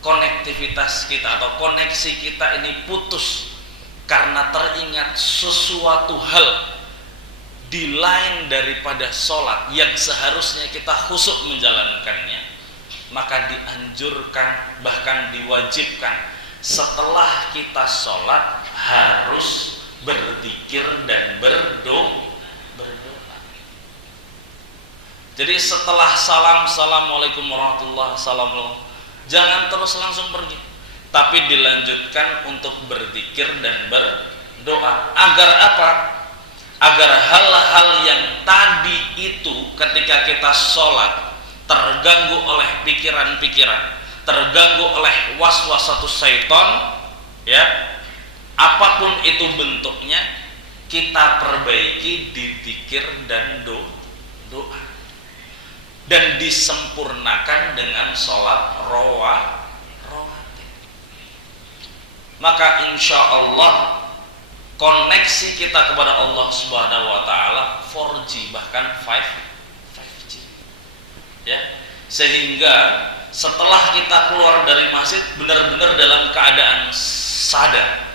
konektivitas kita atau koneksi kita ini putus karena teringat sesuatu hal di lain daripada sholat yang seharusnya kita khusyuk menjalankannya, maka dianjurkan, bahkan diwajibkan setelah kita sholat harus berzikir dan berdoa. Jadi setelah salam, assalamualaikum warahmatullahi wabarakatuh, jangan terus langsung pergi, tapi dilanjutkan untuk berzikir dan berdoa. Agar apa? Agar hal-hal yang tadi itu ketika kita sholat terganggu oleh pikiran-pikiran, terganggu oleh waswasatus syaitan ya, apapun itu bentuknya, kita perbaiki di zikir dan doa, dan disempurnakan dengan sholat rawatib. Maka insya Allah koneksi kita kepada Allah Subhanahu wa ta'ala 4G, bahkan 5G ya, sehingga setelah kita keluar dari masjid benar-benar dalam keadaan sadar,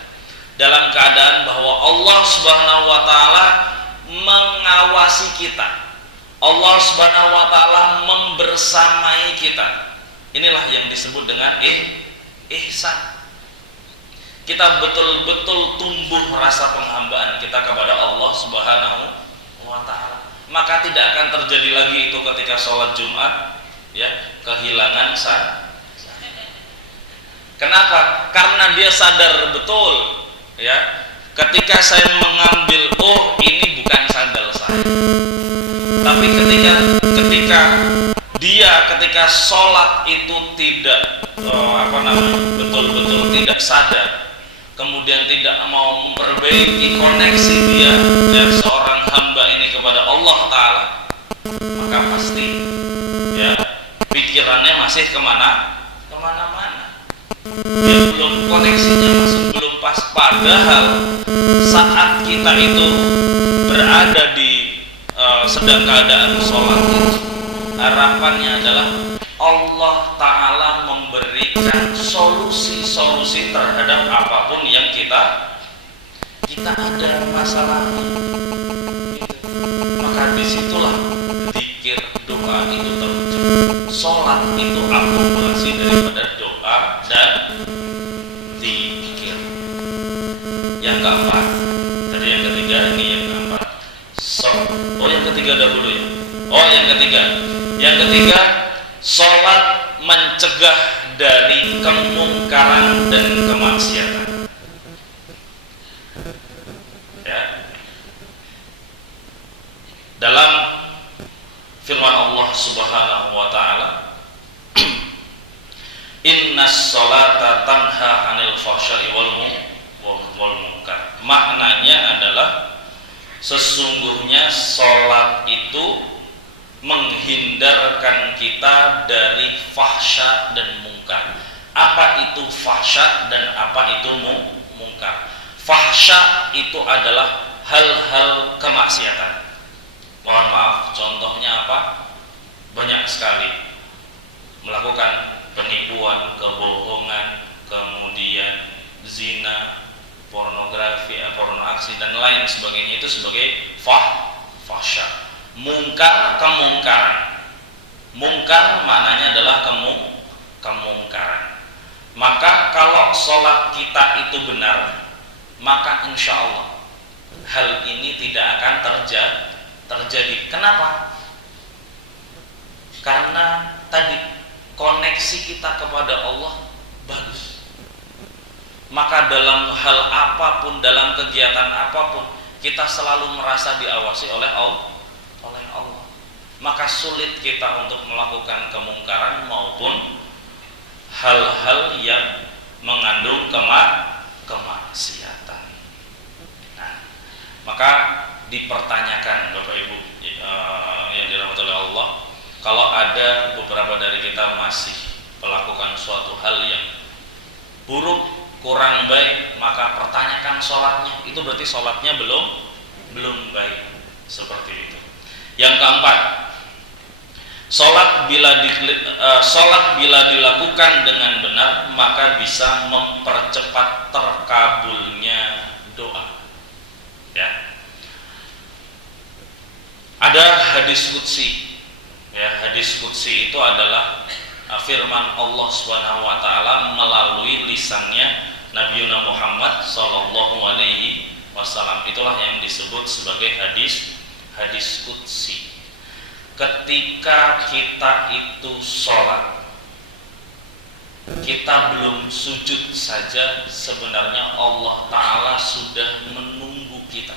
dalam keadaan bahwa Allah Subhanahu wa ta'ala mengawasi kita, Allah Subhanahu wa ta'ala membersamai kita. Inilah yang disebut dengan ihsan. Kita betul-betul tumbuh rasa penghambaan kita kepada Allah Subhanahu wa ta'ala. Maka tidak akan terjadi lagi itu ketika sholat Jumat ya, kehilangan Kenapa? Karena dia sadar betul ya, ketika saya mengambil, ini bukan sandal saya. Tapi ketika sholat itu tidak betul-betul tidak sadar, kemudian tidak mau memperbaiki koneksi dia dan seorang hamba ini kepada Allah Ta'ala, maka pasti ya pikirannya masih kemana-mana, dia belum, koneksinya masih belum pas. Padahal saat kita itu berada di sedang keadaan sholat itu, harapannya adalah Allah Ta'ala memberikan solusi-solusi terhadap apapun yang kita kita ada masalah, gitu. Maka disitulah zikir doa itu terwujud. Sholat itu akumulasi daripada doa dan zikir. Yang keempat, tadi yang ketiga, ini yang keempat. Yang ketiga dahulu ya. Yang ketiga, sholat mencegah dari kemungkaran dan kemaksiatan. Ya. Dalam firman Allah Subhanahu wa taala, innas sholata tanha 'anil fahsya'i wal munkar. Maknanya adalah sesungguhnya sholat itu menghindarkan kita dari fahsya dan mungkar. Apa itu fahsya dan apa itu mungkar? Fahsya itu adalah hal-hal kemaksiatan. Mohon maaf, contohnya apa? Banyak sekali. Melakukan penipuan, kebohongan, kemudian zina, pornografi, pornoaksi dan lain sebagainya, itu sebagai fahsya. Mungkar, kemungkaran. Mungkar maknanya adalah kemungkaran. Maka kalau sholat kita itu benar, maka insya Allah hal ini tidak akan terjadi. Kenapa? Karena tadi koneksi kita kepada Allah bagus. Maka dalam hal apapun, dalam kegiatan apapun, kita selalu merasa diawasi oleh Allah. Maka sulit kita untuk melakukan kemungkaran maupun hal-hal yang mengandung kemaksiatan. Nah, maka dipertanyakan Bapak Ibu yang dirahmati oleh Allah, kalau ada beberapa dari kita masih melakukan suatu hal yang buruk, kurang baik, maka pertanyakan sholatnya. Itu berarti sholatnya belum baik. Seperti itu. Yang keempat, sholat bila dilakukan dengan benar maka bisa mempercepat terkabulnya doa. Ya. Ada hadis qudsi. Ya, hadis qudsi itu adalah firman Allah Subhanahu wa taala melalui lisannya Nabi Muhammad sallallahu alaihi wasallam. Itulah yang disebut sebagai hadis qudsi. Ketika kita itu sholat, kita belum sujud saja, sebenarnya Allah Ta'ala sudah menunggu kita.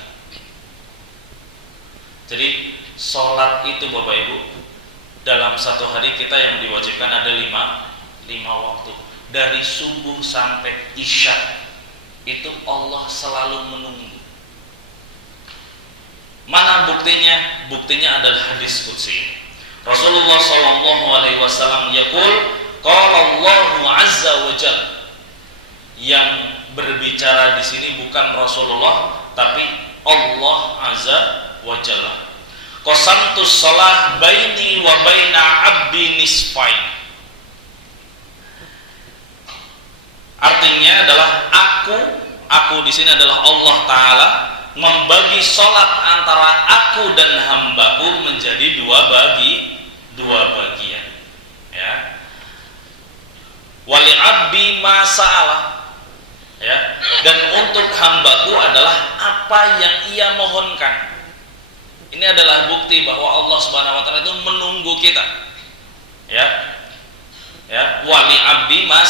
Jadi sholat itu Bapak Ibu, dalam satu hari kita yang diwajibkan ada lima waktu. Dari subuh sampai isya itu Allah selalu menunggu. Mana buktinya? Buktinya adalah hadis qudsi ini. Rasulullah sallallahu alaihi wasallam yaqul, qala Allahu azza wa jalla. Yang berbicara di sini bukan Rasulullah tapi Allah azza wa jalla. Qasamtus shalah baini wa baina abdi nisfain. Artinya adalah aku di sini adalah Allah Ta'ala membagi sholat antara aku dan hambaku menjadi dua bagian. Ya. Wali abdi ma sa'alah. Ya. Dan untuk hambaku adalah apa yang ia mohonkan. Ini adalah bukti bahwa Allah Subhanahu wa taala itu menunggu kita. Ya. Ya, wali abdi ma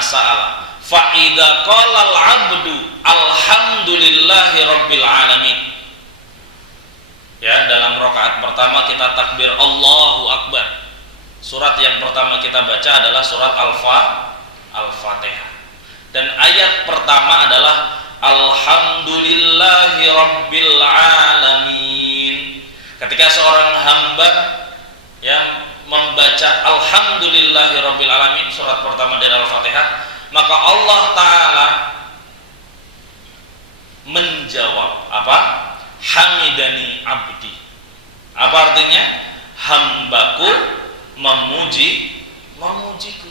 sa'alah. Fa idza qala al-'abdu alhamdulillahi rabbil alamin. Ya, dalam rakaat pertama kita takbir Allahu akbar. Surat yang pertama kita baca adalah surat Al-Fatihah. Dan ayat pertama adalah alhamdulillahi rabbil alamin. Ketika seorang hamba yang membaca alhamdulillahi rabbil alamin, surat pertama dari Al-Fatihah, maka Allah Ta'ala menjawab apa? Hamidani abdi. Apa artinya? Hambaku memujiku.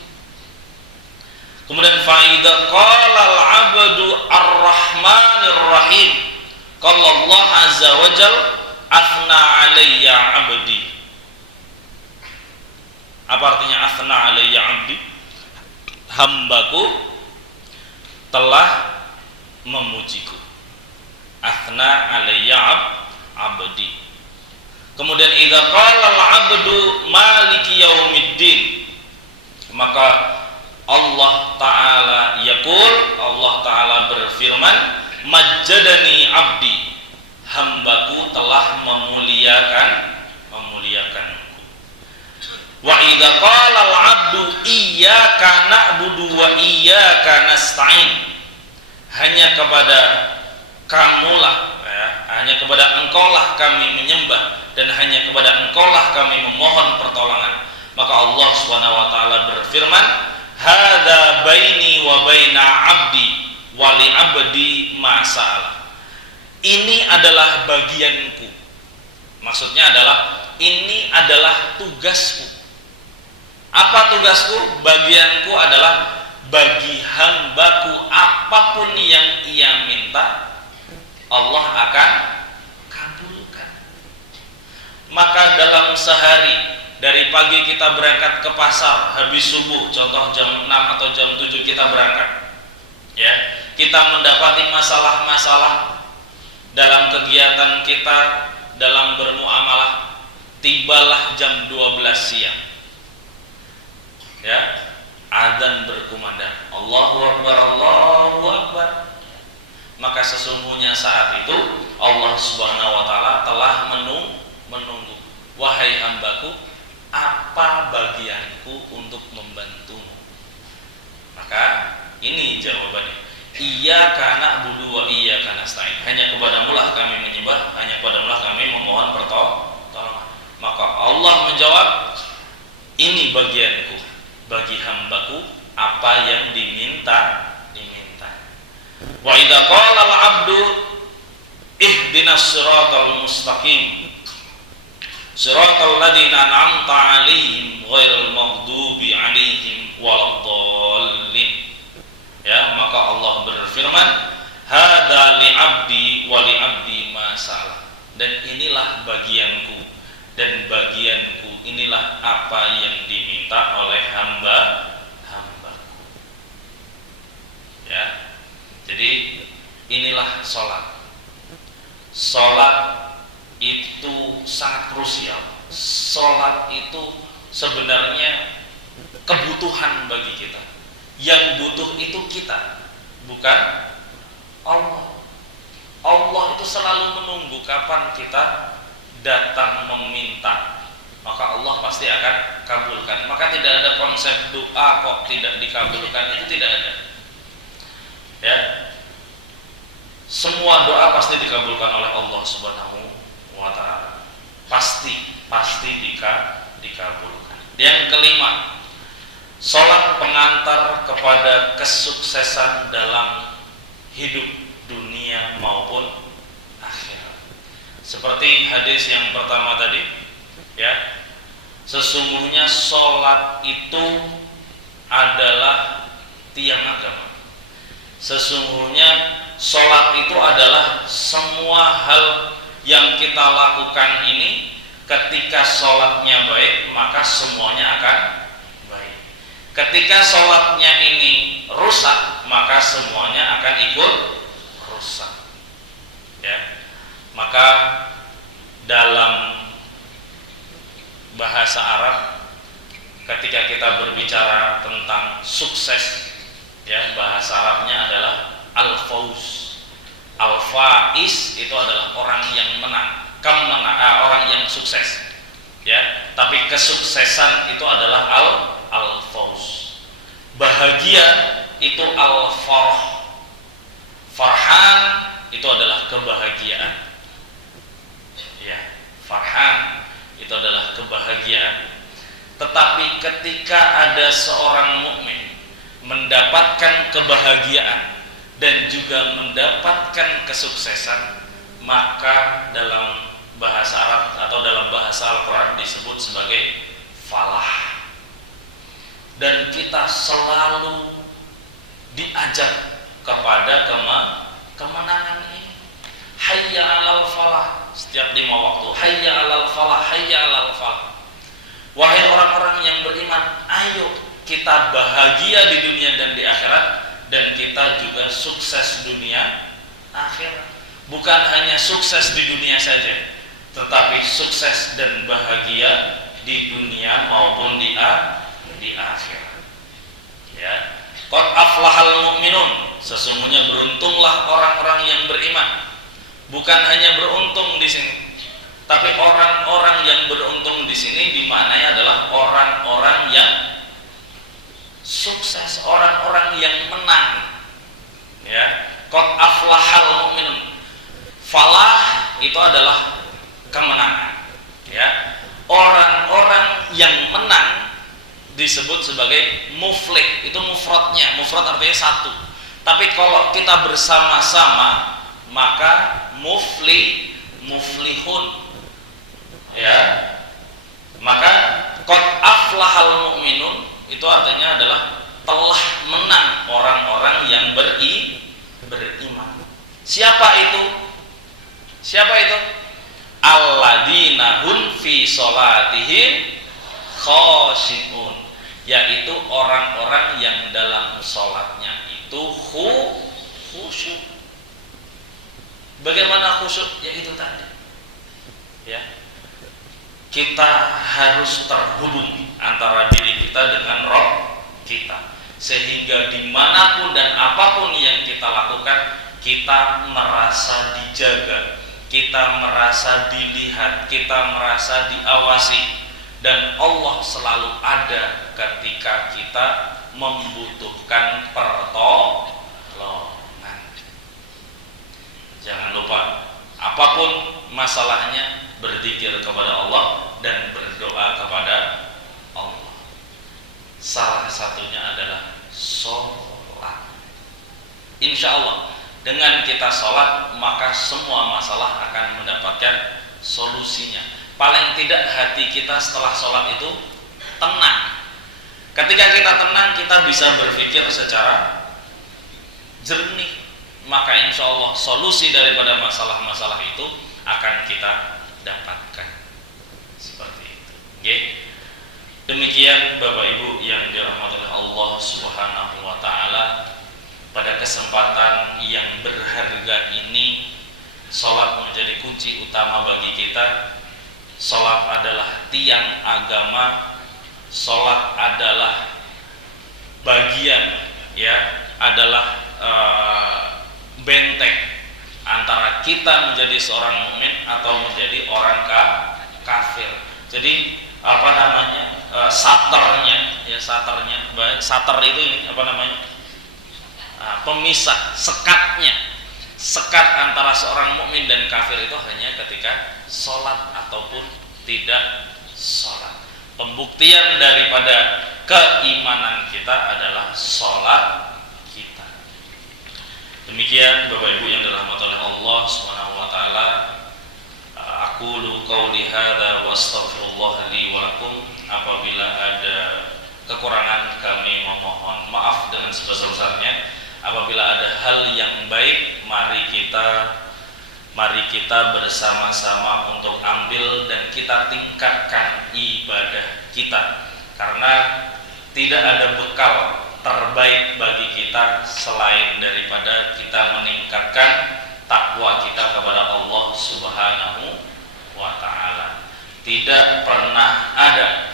Kemudian fa'idha qala abdu ar-rahmanir rahim. Qala Allah azza wa jal athna alayya abdi. Apa artinya athna alayya abdi? Hambaku telah memujiku. Athna alayya abdi. Kemudian idza qala al-'abdu maliki yaumiddin, maka Allah Ta'ala yaqul, Allah Ta'ala berfirman, majjadani abdi, hambaku telah memuliakanku. Wa idza qala al-'abdu iyyaka na'budu wa iyyaka nasta'in, hanya kepada kamulah, hanya kepada engkaulah kami menyembah dan hanya kepada engkaulah kami memohon pertolongan. Maka Allah Subhanahu wa taala berfirman, hadza baini wa baina abdi wa li abdi ma sa'ala. Ini adalah bagianku. Maksudnya adalah ini adalah tugasku. Apa tugasku? Bagianku adalah bagi hambaku apapun yang ia minta, Allah akan kabulkan. Maka dalam sehari, dari pagi kita berangkat ke pasar, habis subuh, contoh jam 6 atau jam 7 kita berangkat, ya, kita mendapati masalah-masalah dalam kegiatan kita, dalam bermuamalah, tibalah jam 12 siang, ya, azan berkumandang, Allahu Akbar, Allahu Akbar. Maka sesungguhnya saat itu Allah Subhanahu wa taala telah menunggu, wahai hambaku, apa bagianku untuk membantumu? Maka ini jawabannya, iyyaka na'budu wa iyyaka nasta'in, hanya kepadamu lah kami menyembah, hanya kepadamu lah kami memohon pertolongan. Maka Allah menjawab, ini bagianku bagi hambaku, apa yang diminta. Wa idza qala al-'abdu ihdinas siratal mustaqim siratal ladzina an'amta 'alaihim ghairil maghdubi 'alaihim waladdallin, ya, maka Allah berfirman, hadza li 'abdi wa li 'abdi ma sa'ala, dan inilah bagianku dan bagianku, inilah apa yang diminta oleh hamba-hambaku, ya. Jadi inilah sholat. Sholat itu sangat krusial. Sholat itu sebenarnya kebutuhan bagi kita. Yang butuh itu kita, bukan Allah. Allah itu selalu menunggu kapan kita datang meminta, maka Allah pasti akan kabulkan. Maka tidak ada konsep doa kok tidak dikabulkan, itu tidak ada, ya. Semua doa pasti dikabulkan oleh Allah Subhanahu wa taala. Pasti dikabulkan. Yang kelima, salat pengantar kepada kesuksesan dalam hidup dunia maupun akhirat. Seperti hadis yang pertama tadi, ya. Sesungguhnya salat itu adalah tiang agama. Sesungguhnya sholat itu adalah semua hal yang kita lakukan ini, ketika sholatnya baik maka semuanya akan baik. Ketika sholatnya ini rusak maka semuanya akan ikut rusak, ya. Maka dalam bahasa Arab ketika kita berbicara tentang sukses, ya, bahasa Arabnya adalah al-fauz. Al-faiz itu adalah orang yang menang, orang yang sukses, ya. Tapi kesuksesan itu adalah al-fauz. Bahagia itu al-farah. Farhan itu adalah kebahagiaan, ya. Farhan itu adalah kebahagiaan. Tetapi ketika ada seorang mukmin mendapatkan kebahagiaan dan juga mendapatkan kesuksesan, maka dalam bahasa Arab atau dalam bahasa Al-Quran disebut sebagai falah. Dan kita selalu diajak kepada kemenangan ini. Hayya 'alal falah, setiap 5 waktu hayya 'alal falah, hayya 'alal falah. Wahai orang-orang yang beriman, ayo kita bahagia di dunia dan di akhirat, dan kita juga sukses dunia akhirat. Bukan hanya sukses di dunia saja, tetapi sukses dan bahagia di dunia maupun di akhirat. Ya. Qad aflahal mu'minun, sesungguhnya beruntunglah orang-orang yang beriman. Bukan hanya beruntung di sini, tapi orang-orang yang beruntung di sini dimaknai adalah orang-orang yang sukses, orang-orang yang menang. Ya, qad aflahal mu'minun. Falah itu adalah kemenangan. Ya, orang-orang yang menang disebut sebagai muflih. Itu mufradnya. Mufrad artinya satu. Tapi kalau kita bersama-sama, maka muflihun. Ya, maka qad aflahal mu'minun itu artinya adalah telah menang orang-orang yang beriman. Siapa itu? Alladzina hum fi sholatihim khashi'un, yaitu orang-orang yang dalam sholatnya itu khusyuk. Bagaimana khusyuk? Yaitu tadi, ya, kita harus terhubung antara diri kita dengan Rob kita, sehingga dimanapun dan apapun yang kita lakukan, kita merasa dijaga, kita merasa dilihat, kita merasa diawasi, dan Allah selalu ada ketika kita membutuhkan pertolongan. Jangan lupa, apapun masalahnya, berzikir kepada Allah dan berdoa kepada Allah. Salah satunya adalah sholat. Insya Allah dengan kita sholat, maka semua masalah akan mendapatkan solusinya. Paling tidak hati kita setelah sholat itu tenang. Ketika kita tenang, kita bisa berpikir secara jernih, maka insya Allah solusi daripada masalah-masalah itu akan kita dapatkan. Seperti itu. Okay? Demikian Bapak Ibu yang dirahmati oleh Allah Subhanahu wa taala, pada kesempatan yang berharga ini, salat menjadi kunci utama bagi kita. Salat adalah tiang agama, salat adalah bagian, ya, adalah benteng antara kita menjadi seorang mukmin atau menjadi orang kafir. Jadi apa namanya, saternya, ya, sater itu ini apa namanya, pemisah, sekat antara seorang mukmin dan kafir itu hanya ketika sholat ataupun tidak sholat. Pembuktian daripada keimanan kita adalah sholat kita. Demikian Bapak Ibu yang dirahmati oleh Allah Subhanahu wa taala, aqulu qauli hadza wa astaghfirullah li wa lakum. Apabila ada kekurangan, kami memohon maaf dengan sebesar-besarnya. Apabila ada hal yang baik, mari kita bersama-sama untuk ambil dan kita tingkatkan ibadah kita, karena tidak ada bekal terbaik bagi kita selain daripada kita meningkatkan takwa kita kepada Allah Subhanahu wa ta'ala. Tidak pernah ada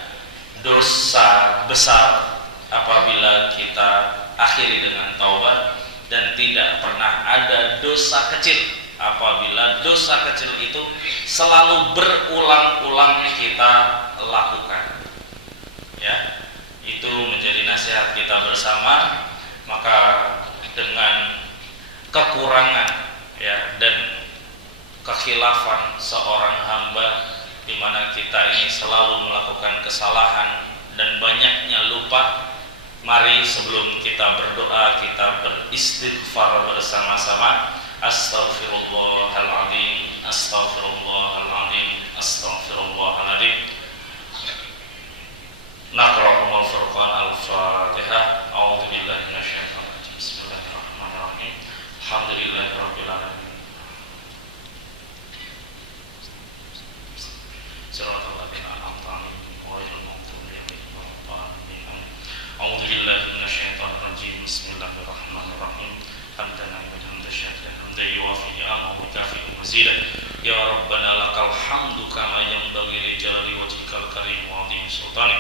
dosa besar apabila kita akhiri dengan taubat, dan tidak pernah ada dosa kecil apabila dosa kecil itu selalu berulang-ulang kita lakukan. Ya, itu menjadi nasihat kita bersama. Maka dengan kekurangan, ya, dan kekhilafan seorang hamba, di mana kita ini selalu melakukan kesalahan dan banyaknya lupa, mari sebelum kita berdoa, kita beristighfar bersama-sama. Astaghfirullahaladzim, astaghfirullahaladzim, astaghfirullahaladzim. Naqra'ul Furqan al-Fatihah. A'udzu billahi minasyaitonir rajim. Bismillahirrahmanirrahim. mazidah. Ya Rabbana lakal hamdu kama yanbaghi li jalali wajhikal karim wa 'azimi sultanik.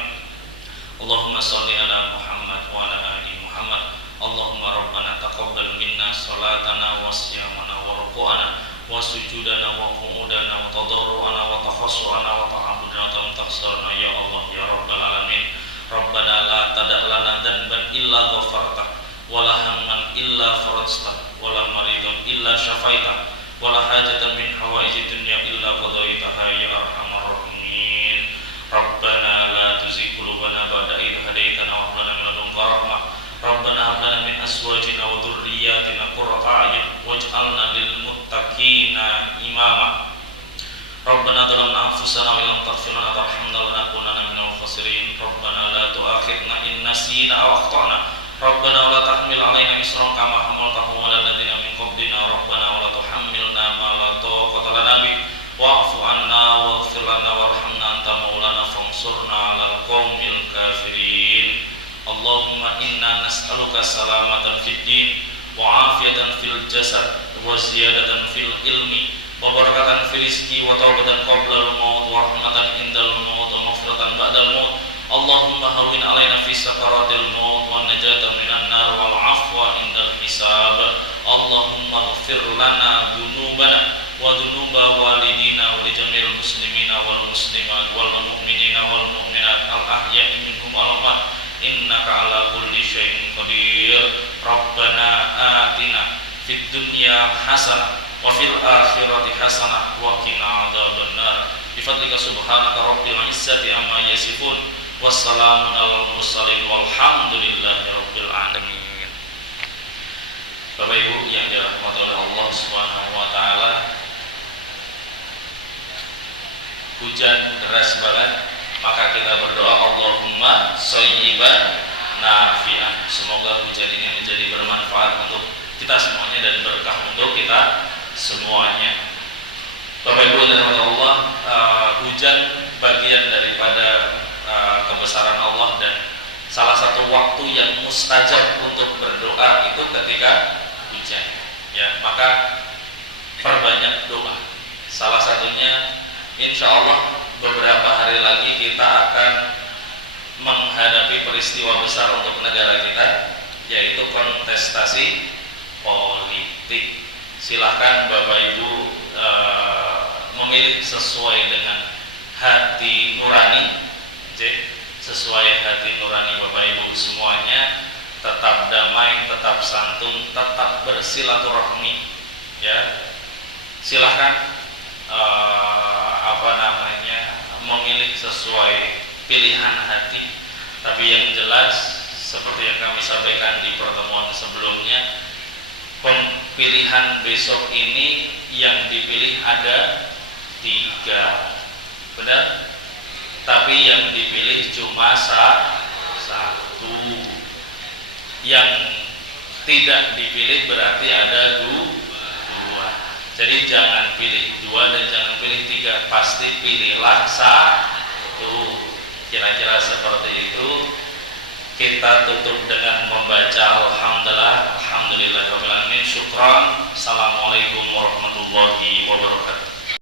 Allahumma shalli ala Muhammad wa ala ali Muhammad. Allahumma rabbana taqabbal minna salatana wa siyamana wa ruku'ana wa sujudana wa qu'udana wa tadarru'ana wa tafassurana wa ta'abudana wa taqsirana ya Allah ya rabbal alamin. Rabbana la tada' lana dhanban illa ghafartah wa la hamman illa farajtah wa la maridan illa syafaitah wa la hajatan min hawaijid dunya illa qadaitaha ya arhamar rahimin. Rabbana la tuzigh qulubana ba'da idh hadaitana wa hab lana min ladunka rahmah. Rabbana hab lana min azwajina wa dhurriyyatina qurrata a'yun waj'alna lil muttaqina imama. Rabbana zalamna anfusana wa illam taghfir lana wa tarhamna lanakunanna minal khasirin. Rabbana la tu'akhidhna in nasina aw akhtana. Rabbana la tahmil 'alaina isran kama hamaltahu 'alal ladzina min qablina. Rabbana wa la tuhammilna ma la taqata lana bih wa'fu 'anna waghfir lana warhamna anta maulana fansurna 'alal qaumil kafirin. Allahumma inna nas'aluka salamatan fid din wa 'afiyatan fil jasad wa ziyadatan fil ilmi wa barakatan fil rizqi wa taubatan qabla al-maut wa rahmatan indal maut wa maghfiratan ba'dal maut. Allahumma hawwin 'alaina fi sakaratil maut wa najatan minan nar wal 'afwa indal hisab. Allahumma ighfir lana dzunubana wa dzunuba walidina wa li jami'il muslimina wal muslimat wal mu'minina wal mu'minat al ahya'i minhum wal amwat innaka ala kulli syai'in qadir. Rabbana atina fid dunya hasanah wa fil akhirati hasanah wa qina adzabannar. Bi fadlika subhanaka rabbil izzati amma yasifun wassalamun alal mursalin walhamdulillahi rabbil alamin. Bapak Ibu yang dirahmati oleh Allah Subhanahu wa taala, hujan deras banget, maka kita berdoa Allahumma shayyiban nafi'an. Semoga hujan ini menjadi bermanfaat untuk kita semuanya dan berkah untuk kita semuanya. Bapak Ibu dan Allah, hujan bagian daripada kebesaran Allah dan salah satu waktu yang mustajab untuk berdoa itu ketika hujan. Ya, maka perbanyak doa. Salah satunya, insya Allah beberapa hari lagi kita akan menghadapi peristiwa besar untuk negara kita, yaitu kontestasi politik. Silahkan Bapak Ibu memilih sesuai dengan hati nurani, sesuai hati nurani Bapak Ibu semuanya. Tetap damai, tetap santun, tetap bersilaturahmi. Ya, silahkan memilih sesuai pilihan hati. Tapi yang jelas, seperti yang kami sampaikan di pertemuan sebelumnya, pilihan besok ini yang dipilih ada 3, benar? Tapi yang dipilih cuma 1. Yang tidak dipilih berarti ada 2. Jadi jangan pilih 2 dan jangan pilih 3, pasti pilihlah 1. Kira-kira seperti itu. Kita tutup dengan membaca alhamdulillahirabbil alamin. Syukran. Assalamualaikum warahmatullahi wabarakatuh.